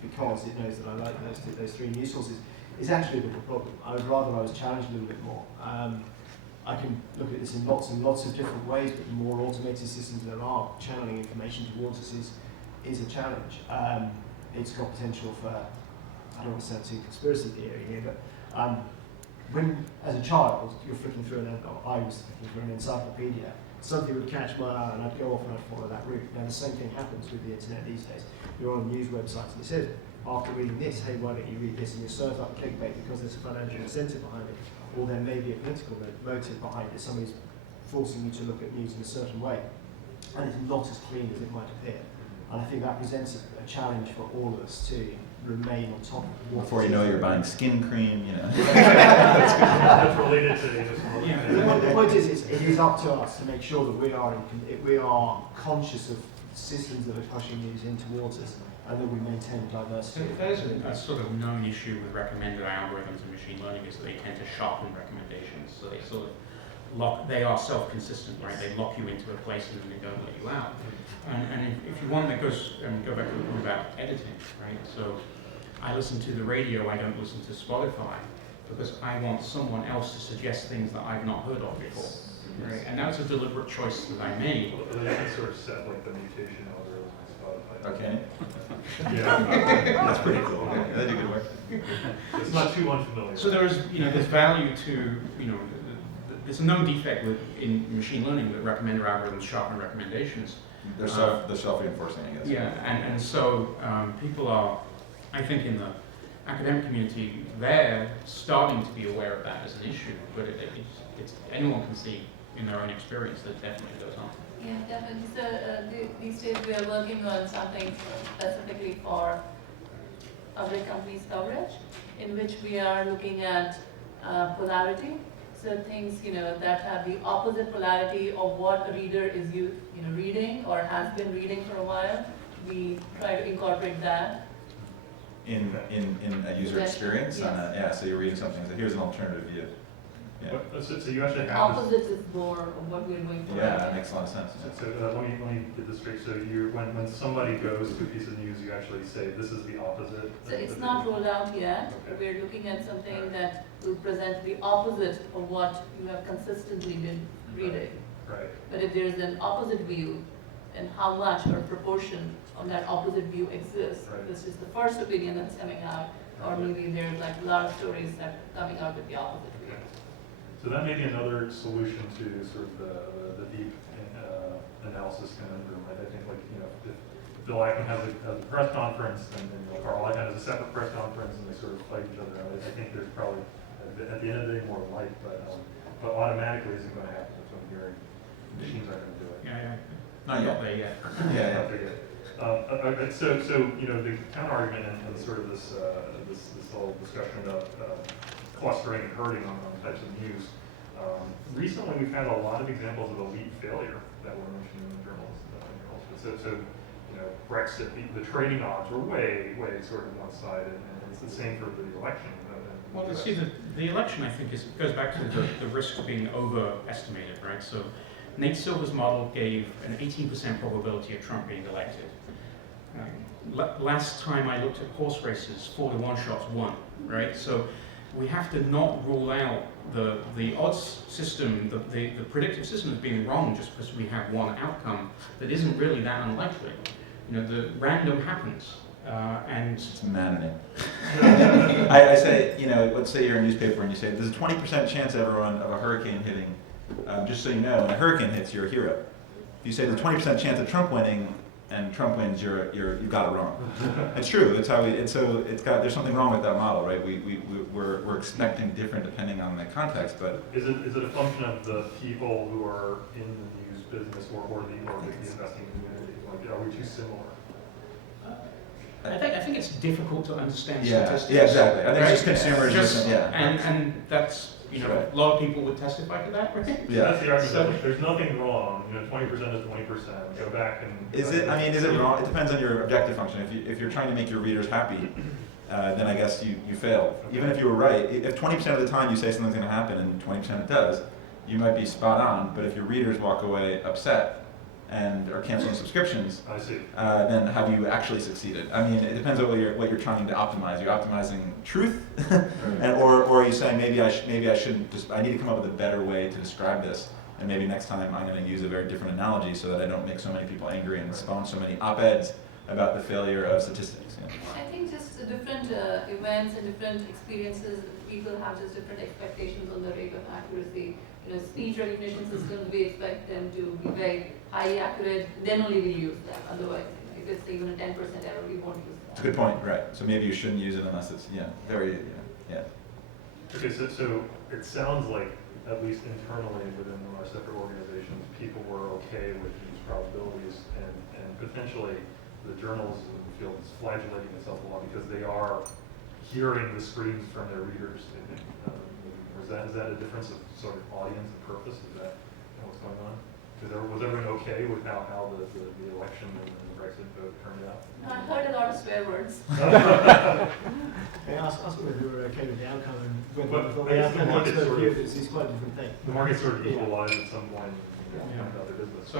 because it knows that I like those 3 news sources, is actually a bit of a problem. I would rather I was challenged a little bit more. I can look at this in lots and lots of different ways, but the more automated systems there are, channeling information towards us is a challenge. It's got potential for, I don't want to sound too conspiracy theory here, but when, as a child, you're flicking through I was flicking through an encyclopedia, something would catch my eye and I'd go off and I'd follow that route. Now the same thing happens with the internet these days. You're on a news website and it says, after reading this, hey, why don't you read this? And you're served up clickbait because there's a financial incentive behind it, or there may be a political motive behind it. Somebody's forcing you to look at news in a certain way, and it's not as clean as it might appear. And I think that presents a challenge for all of us to remain on top of what. Before you know, you're buying skin cream, That's related to The point is, it is up to us to make sure that we are conscious of systems that are pushing news in towards us, and that we maintain diversity. So there's a sort of known issue with recommended algorithms and machine learning is that they tend to sharpen recommendations. So they sort of they are self-consistent, right? They lock you into a place and then they don't let you out. And if you want, that goes, go back to the point about editing, right? So I listen to the radio, I don't listen to Spotify, because I want someone else to suggest things that I've not heard of before. Right? And that's a deliberate choice that I made. They can sort of set like the mutation algorithm on Spotify. Okay. Yeah. That's pretty cool. They do good work. It's not too unfamiliar. So there's value to, there's a known defect in machine learning that recommender algorithms sharpen recommendations. They're self-reinforcing, I guess. Yeah, and so people are, I think in the academic community, they're starting to be aware of that as an issue, but it's anyone can see in their own experience that definitely goes on. Yeah, definitely. So these days we are working on something specifically for our company's coverage, in which we are looking at polarity. So things that have the opposite polarity of what a reader is reading or has been reading for a while. We try to incorporate that In a user experience, yes. so you're reading something. So here's an alternative view. Yeah. So you actually have Opposites is more of what we're going for. Yeah, that makes a lot of sense. So let me get this straight. So when somebody goes to a piece of news, you actually say this is the opposite. So it's not rolled out yet. Okay. We're looking at something that will present the opposite of what you have consistently been reading. Right. But if there's an opposite view, and how much or proportion of that opposite view exists, Right. this is the first opinion that's coming out, or maybe there's like a lot of stories that are coming out with the opposite view. So that may be another solution to sort of the deep analysis conundrum. I think, like, if Bill Ackman has a press conference, and Carl Icahn has a separate press conference, and they sort of fight each other out. I think there's probably, at the end of the day, more like, but automatically isn't going to happen. That's what I'm hearing. Machines aren't going to do it. Yeah. Not yet. Not there yet. Yeah. Not there yet. So you know, the counter argument and sort of this whole discussion about clustering and herding on types of news. Recently, we've had a lot of examples of elite failure that were mentioned in the journals. So you know, Brexit, the trading odds were way sort of one-sided, and it's the same for the election. Well, you see, the election, I think, goes back to the risks being overestimated, right? So Nate Silver's model gave an 18% probability of Trump being elected. Last time I looked at horse races, 4-to-1 shots won, right? So we have to not rule out the odds system, the predictive system as being wrong just because we have one outcome that isn't really that unlikely. You know, the random happens, and It's maddening. I say, you know, let's say you're a newspaper and you say, there's a 20% chance, everyone, of a hurricane hitting. Just so you know, when a hurricane hits, you're a hero. If you say there's a 20% chance of Trump winning, and Trump wins, you've got it wrong. It's true. That's how there's something wrong with that model, right? We're expecting different depending on the context, but is it a function of the people who are in the news business or the investing community? Like, are we too similar? I think it's difficult to understand yeah, statistics. yeah, exactly. I think right? just consumers, Just, yeah, and that's, you know, right. a lot of people would testify to that, right? yeah. That's the argument. So- There's nothing wrong. You know, 20% is 20%. Go back and. Is it? I mean, is it wrong? It depends on your objective function. If you're trying to make your readers happy, then I guess you failed. Okay. Even if you were right, if 20% of the time you say something's going to happen and 20% it does, you might be spot on. But if your readers walk away upset and are canceling subscriptions, I see. then have you actually succeeded? I mean, it depends on what you're trying to optimize. You're optimizing truth, or are you saying maybe I shouldn't? I need to come up with a better way to describe this, and maybe next time I'm going to use a very different analogy so that I don't make so many people angry and spawn so many op-eds about the failure of statistics. Yeah. I think just different events and different experiences, people have just different expectations on the rate of accuracy. You know, speech recognition systems, we expect them to be very highly accurate, then only we use them. Otherwise, if it's even a 10% error, we won't use It's a them. good point, right? So maybe you shouldn't use it unless it's very yeah. Okay, so it sounds like, at least internally within our separate organizations, people were okay with these probabilities, and potentially the journalism field is flagellating itself a lot because they are hearing the screams from their readers. Is that a difference of sort of audience and purpose? Is that what's going on? Was everyone okay with how the election and the Brexit vote turned out? I heard a lot of swear words. They ask whether we were okay with the outcome and But whether I guess the market the sort view of- of it's quite a different thing. The market sort of equalized at some point and Yeah. about their business. So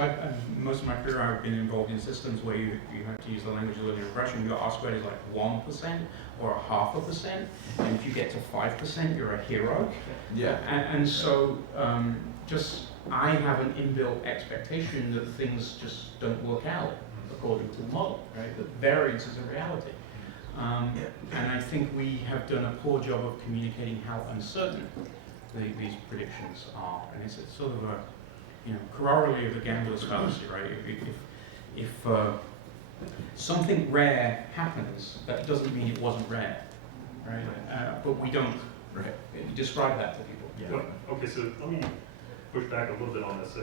most of my career I've been involved in systems where you have to use the language of linear regression. Your R-squared is like 1% or 0.5%, and if you get to 5%, you're a hero. Yeah. And so just I have an inbuilt expectation that things just don't work out according to the model, right? That variance is a reality. And I think we have done a poor job of communicating how uncertain these predictions are. And it's sort of a corollary of the gambler's fallacy, right? If something rare happens, that doesn't mean it wasn't rare, right? But we don't describe that to people. Yeah. Well, okay, so let me push back a little bit on this.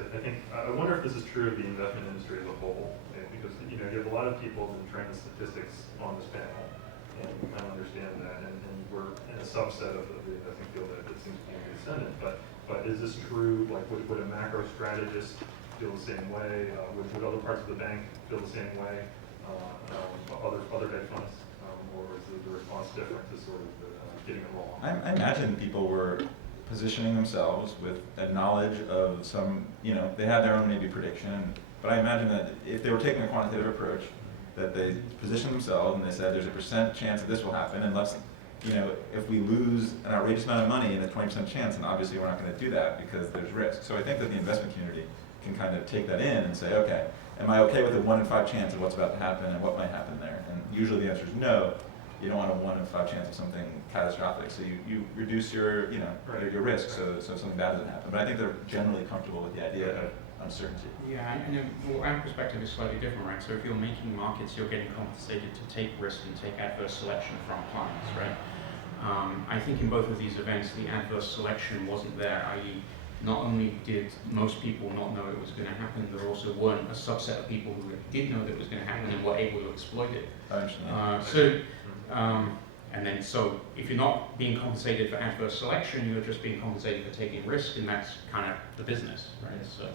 I wonder if this is true of the investment industry as a whole, because you have a lot of people who train the statistics on this panel, and we kind of understand that, and we're in a subset of the investing field that seems to be in the ascendant. But is this true? Like, would a macro strategist feel the same way? Would other parts of the bank feel the same way? Other hedge funds, or is the response different to sort of getting it wrong? I imagine people were positioning themselves with a knowledge of some, they had their own maybe prediction, but I imagine that if they were taking a quantitative approach, that they positioned themselves and they said there's a % chance that this will happen, and let's, if we lose an outrageous amount of money and a 20% chance, then obviously we're not going to do that because there's risk. So I think that the investment community can kind of take that in and say, okay, am I okay with a 1 in 5 chance of what's about to happen and what might happen there? And usually the answer is no. You don't want a 1 in 5 chance of something catastrophic, so you reduce your your risk so something bad doesn't happen. But I think they're generally comfortable with the idea of uncertainty. Yeah, and well, our perspective is slightly different, right? So if you're making markets, you're getting compensated to take risk and take adverse selection from clients, right? I think in both of these events, the adverse selection wasn't there, i.e. not only did most people not know it was going to happen, there also weren't a subset of people who did know that it was going to happen and were able to exploit it. And then so if you're not being compensated for adverse selection, you're just being compensated for taking risk, and that's kind of the business, right? So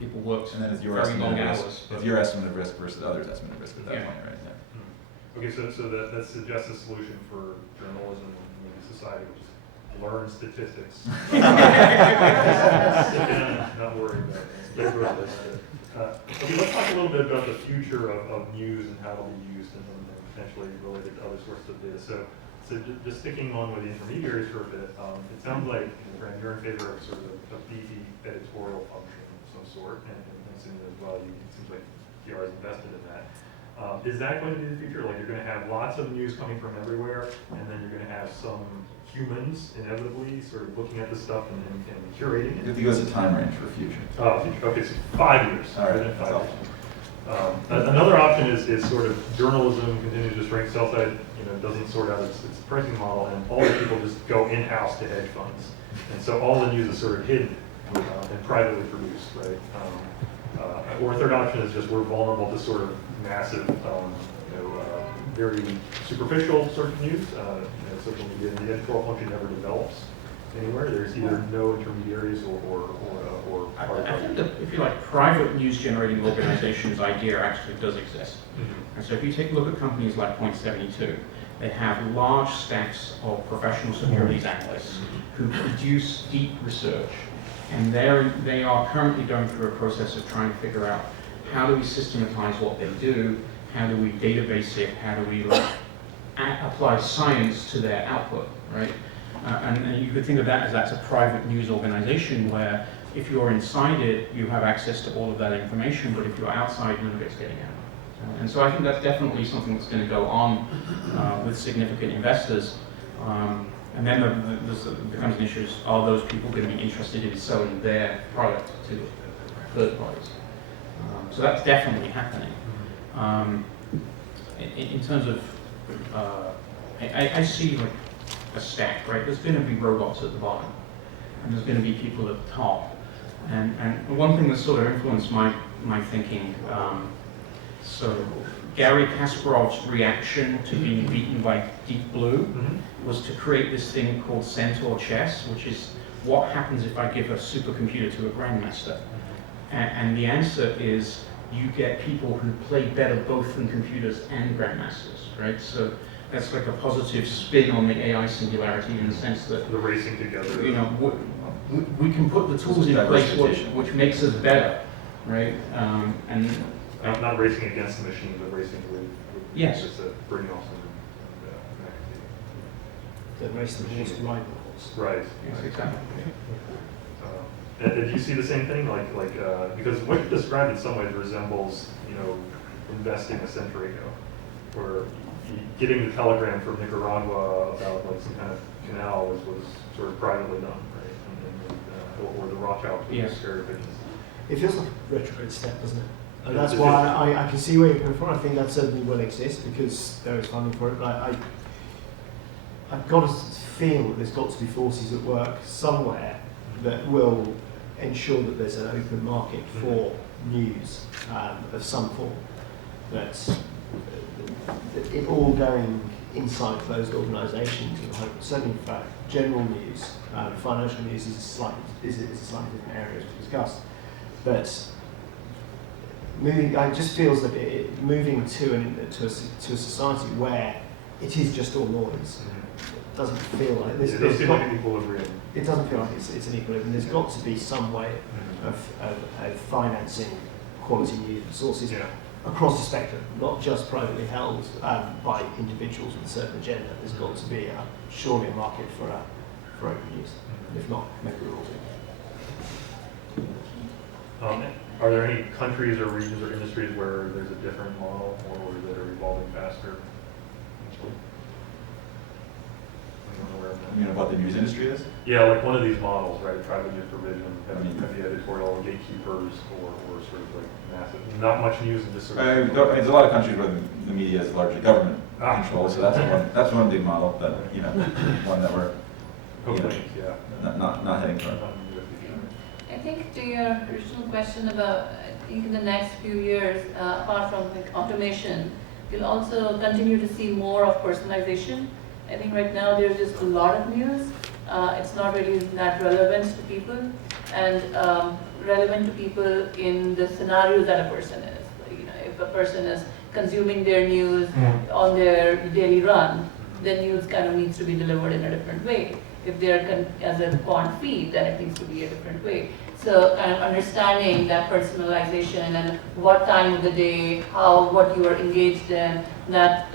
people worked And then it's your very long estimate of risk. hours. It's your estimate of risk versus others' estimate of risk at that Yeah. point, right? Yeah. Okay, so that suggests a solution for journalism and maybe society, which is learn statistics. Sit down, not worry about it. Get rid of this. Okay, let's talk a little bit about the future of news and how it'll be used and potentially related to other sources of data. So just sticking on with the intermediaries for a bit, it sounds like, Fran, you're in favor of sort of a beefy editorial function of some sort, and Cindy as well, it seems like PR is invested in that. Is that going to be the future? Like, you're going to have lots of news coming from everywhere, and then you're going to have some humans inevitably sort of looking at this stuff and curating it? If you give us a time range for future. Future. Okay, so 5 years. All right, Within 5 that's years. Another option is sort of journalism continues to shrink, sell side, doesn't sort out its pricing model, and all the people just go in-house to hedge funds. And so all the news is sort of hidden and privately produced, right? Or a third option is just we're vulnerable to sort of massive, very superficial sort of news. Social media, the editorial function never develops anywhere. There's either no intermediaries or I think that if you like, private news generating organizations idea actually does exist. Mm-hmm. And so if you take a look at companies like Point72, they have large stacks of professional securities analysts who produce deep research. And they are currently going through a process of trying to figure out how do we systematize what they do, how do we database it, how do we apply science to their output, right? And you could think of that as that's a private news organization where if you're inside it, you have access to all of that information, but if you're outside, none of it's getting out. And so I think that's definitely something that's going to go on with significant investors. And then there becomes an issue, are those people going to be interested in selling their product to third parties? So that's definitely happening. In terms of, I see like a stack, right? There's going to be robots at the bottom, and there's going to be people at the top. And one thing that sort of influenced my thinking, so Gary Kasparov's reaction to being beaten by Deep Blue was to create this thing called Centaur chess, which is what happens if I give a supercomputer to a grandmaster. And the answer is you get people who play better both than computers and grandmasters, right? So that's like a positive spin on the AI singularity in the sense that the racing together. We can put the tools in place which makes us better, right? And not racing against the machine, but racing with yes. just bring off some That race the horse to ride the horse. right. Yes, exactly. Did you see the same thing? Because what you described in some ways resembles, investing a century ago, where getting the telegram from Nicaragua about like some kind of canal was sort of privately done, right? Or the Rothschilds with Yes. cherry pigeons. It feels like a retrograde step, doesn't it? And that's why I can see where you're coming from. I think that certainly will exist because there is funding for it. But I've got to feel that there's got to be forces at work somewhere that will ensure that there's an open market for news of some form. That it all going inside closed organisations. Certainly, in fact, general news, financial news is a slightly different area to discuss. But it just feels that moving to a society where it is just all noise doesn't feel like this. It does seem like an equilibrium. It doesn't feel like it's an equilibrium. There's got to be some way of financing quality news sources across the spectrum, not just privately held by individuals with a certain agenda. There's got to be surely a market for open news. If not, maybe we're all doing it. Are there any countries or regions or industries where there's a different model or that are evolving faster? I don't know where I'm at. what the news industry is? Yeah, like one of these models, right? Private news provision, kind of the editorial gatekeepers, or sort of like massive, not much news in this sort of. There's a lot of countries where the media is largely government controlled, so that's one big model, but one that we're Hopefully, yeah. not heading toward. I think to your original question about, I think in the next few years, apart from like automation, we'll also continue to see more of personalization. I think right now there's just a lot of news. It's not really that relevant to people, and relevant to people in the scenario that a person is. If a person is consuming their news on their daily run, then news kind of needs to be delivered in a different way. If they're as a quant feed, then it needs to be a different way. So kind of understanding that personalization and what time of the day, what you are engaged in, that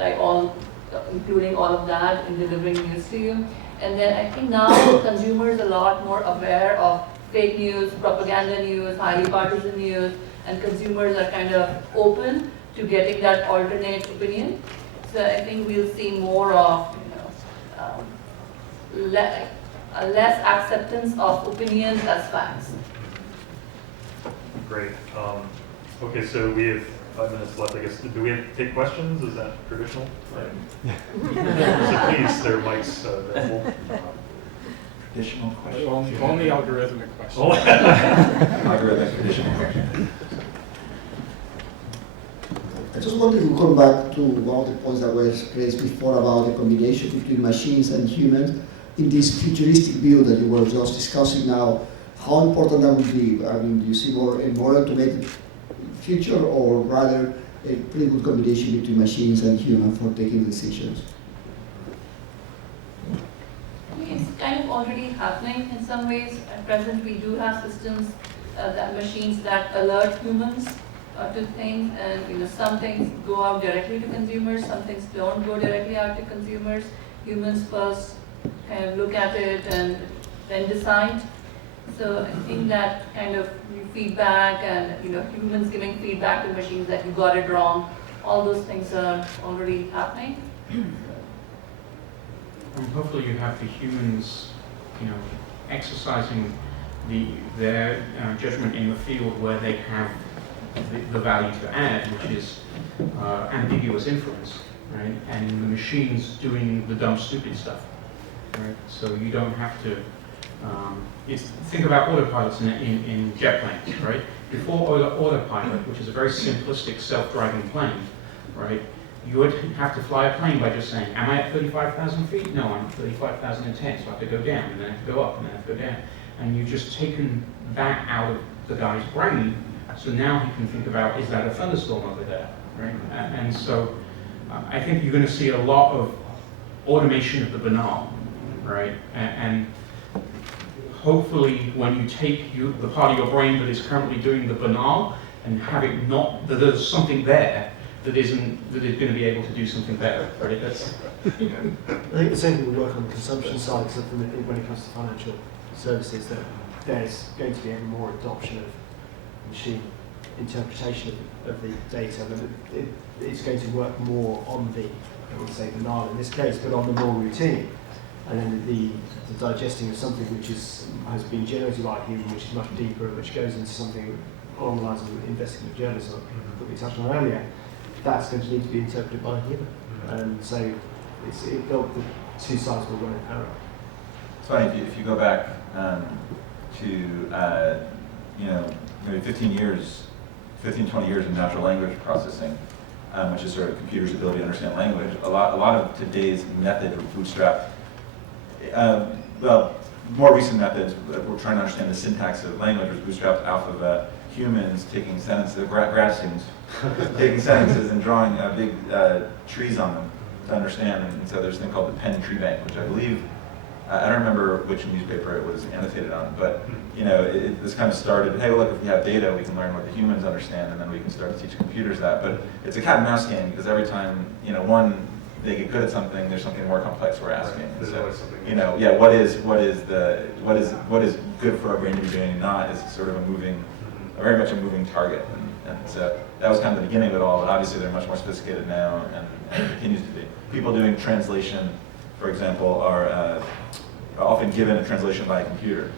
including all of that in delivering news to you. And then I think now consumers are a lot more aware of fake news, propaganda news, highly partisan news, and consumers are kind of open to getting that alternate opinion. So I think we'll see more of less acceptance of opinions as facts. Great. Okay, so we have 5 minutes left, I guess. Do we have to take questions? Is that traditional? So please, there are mics available. Additional questions? Only algorithmic questions. Algorithmic additional questions. I just wanted to come back to one of the points that were raised before about the combination between machines and humans. In this futuristic view that you were just discussing now, how important that would be? I mean, do you see a more automated future, or rather a pretty good combination between machines and humans for taking decisions? I mean, it's kind of already happening in some ways. At present, we do have systems, machines that alert humans to things, and some things go out directly to consumers, some things don't go directly out to consumers. Humans first kind of look at it and then decide. So I think that kind of feedback and humans giving feedback to machines that you got it wrong, all those things are already happening. And hopefully you have the humans, exercising their judgment in the field where they have the value to add, which is ambiguous inference, right? And the machines doing the dumb, stupid stuff, right? So you don't have to. Think about autopilots in jet planes, right? Before autopilot, which is a very simplistic self-driving plane, right? You would have to fly a plane by just saying, am I at 35,000 feet? No, I'm at 35,010, so I have to go down, and then I have to go up, and then I have to go down. And you've just taken that out of the guy's brain, so now he can think about, is that a thunderstorm over there, right? And so I think you're going to see a lot of automation of the banal, right? And hopefully when you take the part of your brain that is currently doing the banal and have it that there's something there that is going to be able to do something better, right? I think the same thing will work on the consumption side, so when it comes to financial services, that there's going to be ever more adoption of machine interpretation of the data, and it's going to work more on the, I would say banal in this case, but on the more routine. And then the digesting of something which has been generated by a human, which is much deeper, which goes into something along the lines of investigative journalism that we touched on earlier, that's going to need to be interpreted by a human. And so the two sides will run in parallel. It's funny, if you go back to maybe 15, 20 years in natural language processing, which is sort of computers' ability to understand language, a lot of today's method of bootstrap. More recent methods, we're trying to understand the syntax of language, was bootstrapped off of humans taking sentences, grad students, taking sentences and drawing big trees on them to understand. And so there's a thing called the pen tree bank, which I believe, I don't remember which newspaper it was annotated on, but this kind of started, hey, look, if we have data, we can learn what the humans understand, and then we can start to teach computers that. But it's a cat and mouse game, because every time, they get good at something, there's something more complex we're asking. Right. So, what is good for our brain to be doing and not is sort of very much a moving target. And so that was kind of the beginning of it all, but obviously they're much more sophisticated now and continues to be. People doing translation, for example, are often given a translation by a computer.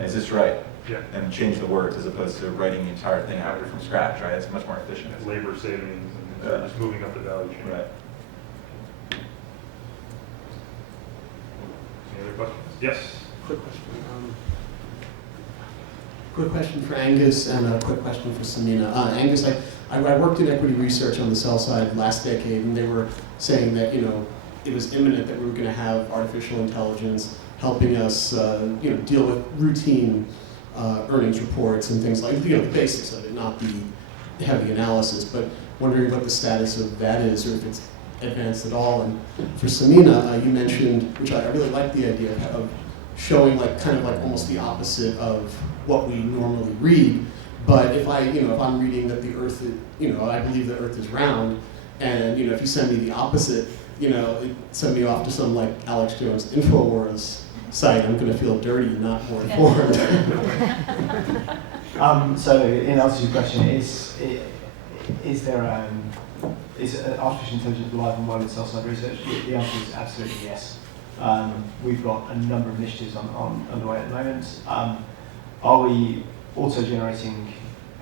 Is this right? Yeah. And change the words as opposed to writing the entire thing out from scratch, right? It's much more efficient. It's labor savings and Yeah. just moving up the value chain. Right. Any other questions? Yes. Quick question. Quick question for Angus and a quick question for Samina. Angus, I worked in equity research on the sell side last decade, and they were saying that it was imminent that we were going to have artificial intelligence helping us deal with routine earnings reports and things like the basics of it, not the heavy analysis. But wondering what the status of that is, or if it's advanced at all. And for Samina, you mentioned, which I really like the idea of showing kind of almost the opposite of what we normally read. But if if I'm reading that the Earth, I believe the Earth is round, and if you send me the opposite, send me off to some Alex Jones InfoWars site, I'm going to feel dirty and not more informed. So in answer to your question, is artificial intelligence alive and well in sell-side research? The answer is absolutely yes. We've got a number of initiatives on underway at the moment. Are we auto-generating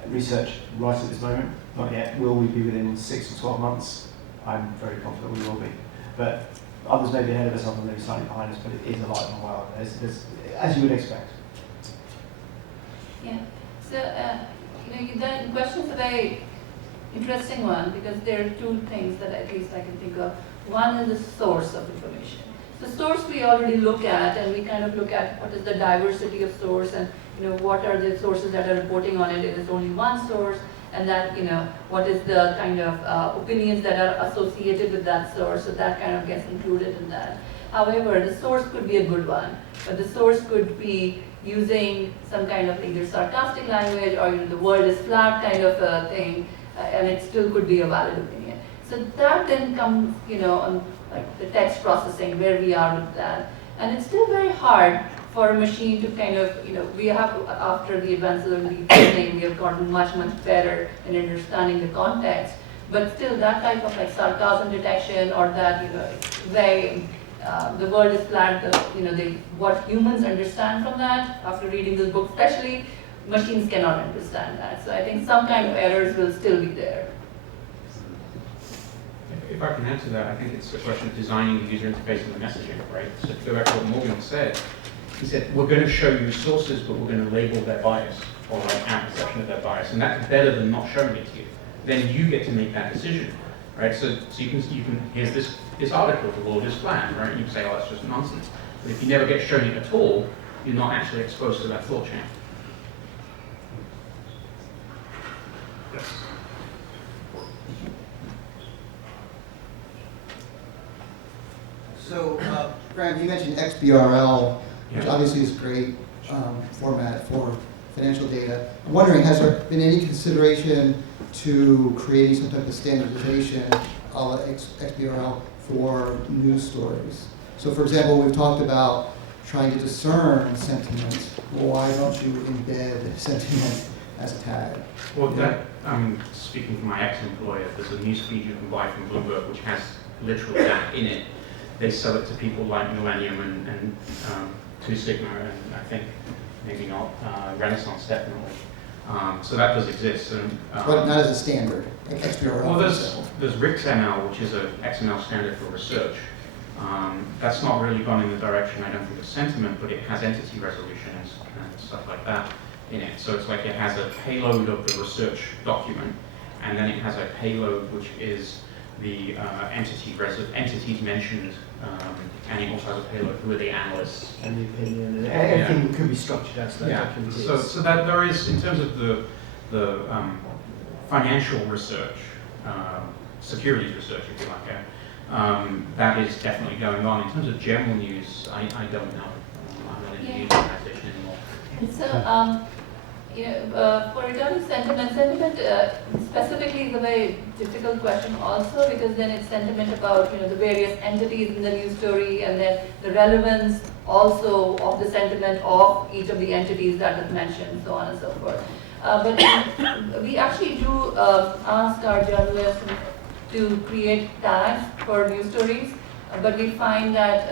research right at this moment? Not yet. Will we be within 6 to 12 months? I'm very confident we will be. But others may be ahead of us, others may be slightly behind us, but it is alive and well, as you would expect. Yeah. So, the question is a very interesting one, because there are two things that at least I can think of. One is the source of information. The source we already look at, and we kind of look at what is the diversity of source, and what are the sources that are reporting on it. It is only one source, and that what is the kind of opinions that are associated with that source. So that kind of gets included in that. However, the source could be a good one, but the source could be using some kind of either sarcastic language or the world is flat kind of a thing, and it still could be a valid opinion. So that then comes on the text processing, where we are with that. And it's still very hard for a machine to kind of, we have, after the advances of deep learning, we have gotten much, much better in understanding the context. But still, that type of sarcasm detection, or that, the world is flat, what humans understand from that, after reading this book especially, machines cannot understand that. So I think some kind of errors will still be there. If I can add to that, I think it's a question of designing the user interface and the messaging, right? So to go back to what Morgan said, he said, we're going to show you sources, but we're going to label their bias, or our perception of their bias, and that's better than not showing it to you. Then you get to make that decision, right? So you can here's this article, the world is flat, right? And you can say, oh, that's just nonsense. But if you never get shown it at all, you're not actually exposed to that thought chain. Yes. So, Graham, you mentioned XBRL, which Yeah. obviously is a great format for financial data. I'm wondering, has there been any consideration to creating some type of standardization of XBRL for news stories? So, for example, we've talked about trying to discern sentiment. Well, why don't you embed sentiment as a tag? Well, that, speaking from my ex-employer, there's a news feed you can buy from Bloomberg which has literally that in it. They sell it to people like Millennium and Two Sigma, and I think maybe not Renaissance, definitely. So that does exist. And, But not as a standard, like XBRL. well, for there's example. RIXML, which is an XML standard for research. That's not really gone in the direction, I don't think, of sentiment, but it has entity resolution and stuff like that in it. So it's like it has a payload of the research document, and then it has a payload which is the entities mentioned, and it also has a payload who are the analysts. And the opinion, and everything could be structured as that document is. So that there is, in terms of the financial research, securities research, if you like, that is definitely going on. In terms of general news, I don't know. I'm not in the news organization anymore. So, for regarding sentiment specifically is a very difficult question also, because then it's sentiment about the various entities in the news story, and then the relevance also of the sentiment of each of the entities that is mentioned, so on and so forth. But we actually do ask our journalists to create tags for news stories, but we find that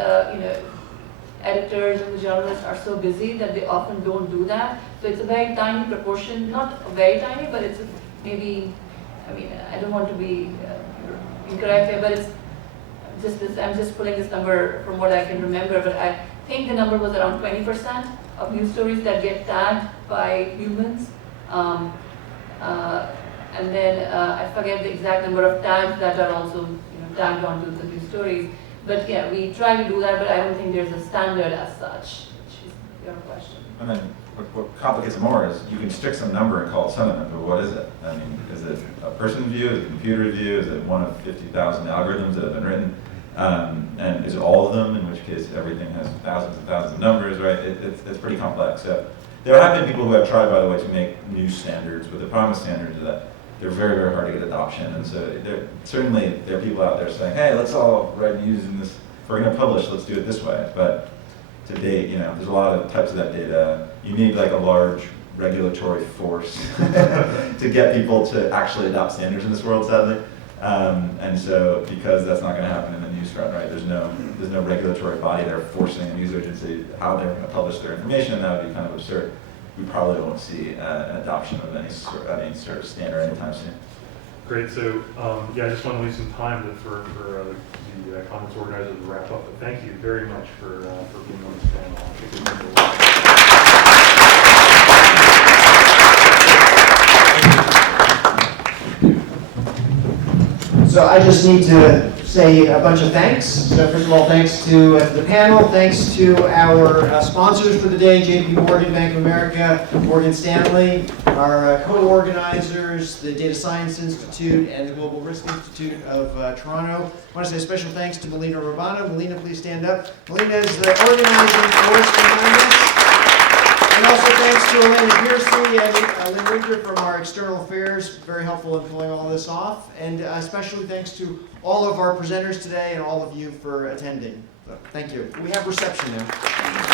editors and the journalists are so busy that they often don't do that. So it's a very tiny proportion, not very tiny, but it's maybe, I mean, I don't want to be incorrect here, but it's just this, I'm just pulling this number from what I can remember, but I think the number was around 20% of news stories that get tagged by humans. And then I forget the exact number of tags that are also tagged onto the news stories. But yeah, we try to do that, but I don't think there's a standard as such, which is your question. And then what complicates it more is you can stick some number and call it sentiment, but what is it? I mean, is it a person's view? Is it a computer view? Is it one of 50,000 algorithms that have been written? And is it all of them, in which case everything has thousands and thousands of numbers, right? It's pretty complex. So there have been people who have tried, by the way, to make new standards, but the problem with standards is that they're very, very hard to get adoption. And so certainly there are people out there saying, hey, let's all write news in this, if we're going to publish, let's do it this way. But to date, there's a lot of types of that data. You need like a large regulatory force to get people to actually adopt standards in this world, sadly. And so, because that's not going to happen in the news front, right? There's no regulatory body there forcing a news agency how they're going to publish their information, and that would be kind of absurd. We probably won't see an adoption of any sort of standard anytime soon. Great. So yeah, I just want to leave some time for the conference organizers to wrap up. But thank you very much for being on this panel. So I just need to say a bunch of thanks. So first of all, thanks to the panel, thanks to our sponsors for the day, JP Morgan, Bank of America, Morgan Stanley, our co-organizers, the Data Science Institute and the Global Risk Institute of Toronto. I want to say a special thanks to Melina Urbano. Melina, please stand up. Melina is the organizing force behind this. And also thanks to Elena Piercy and Lynn Winter from our external affairs, very helpful in pulling all this off. And especially thanks to all of our presenters today and all of you for attending. So, thank you. We have reception now.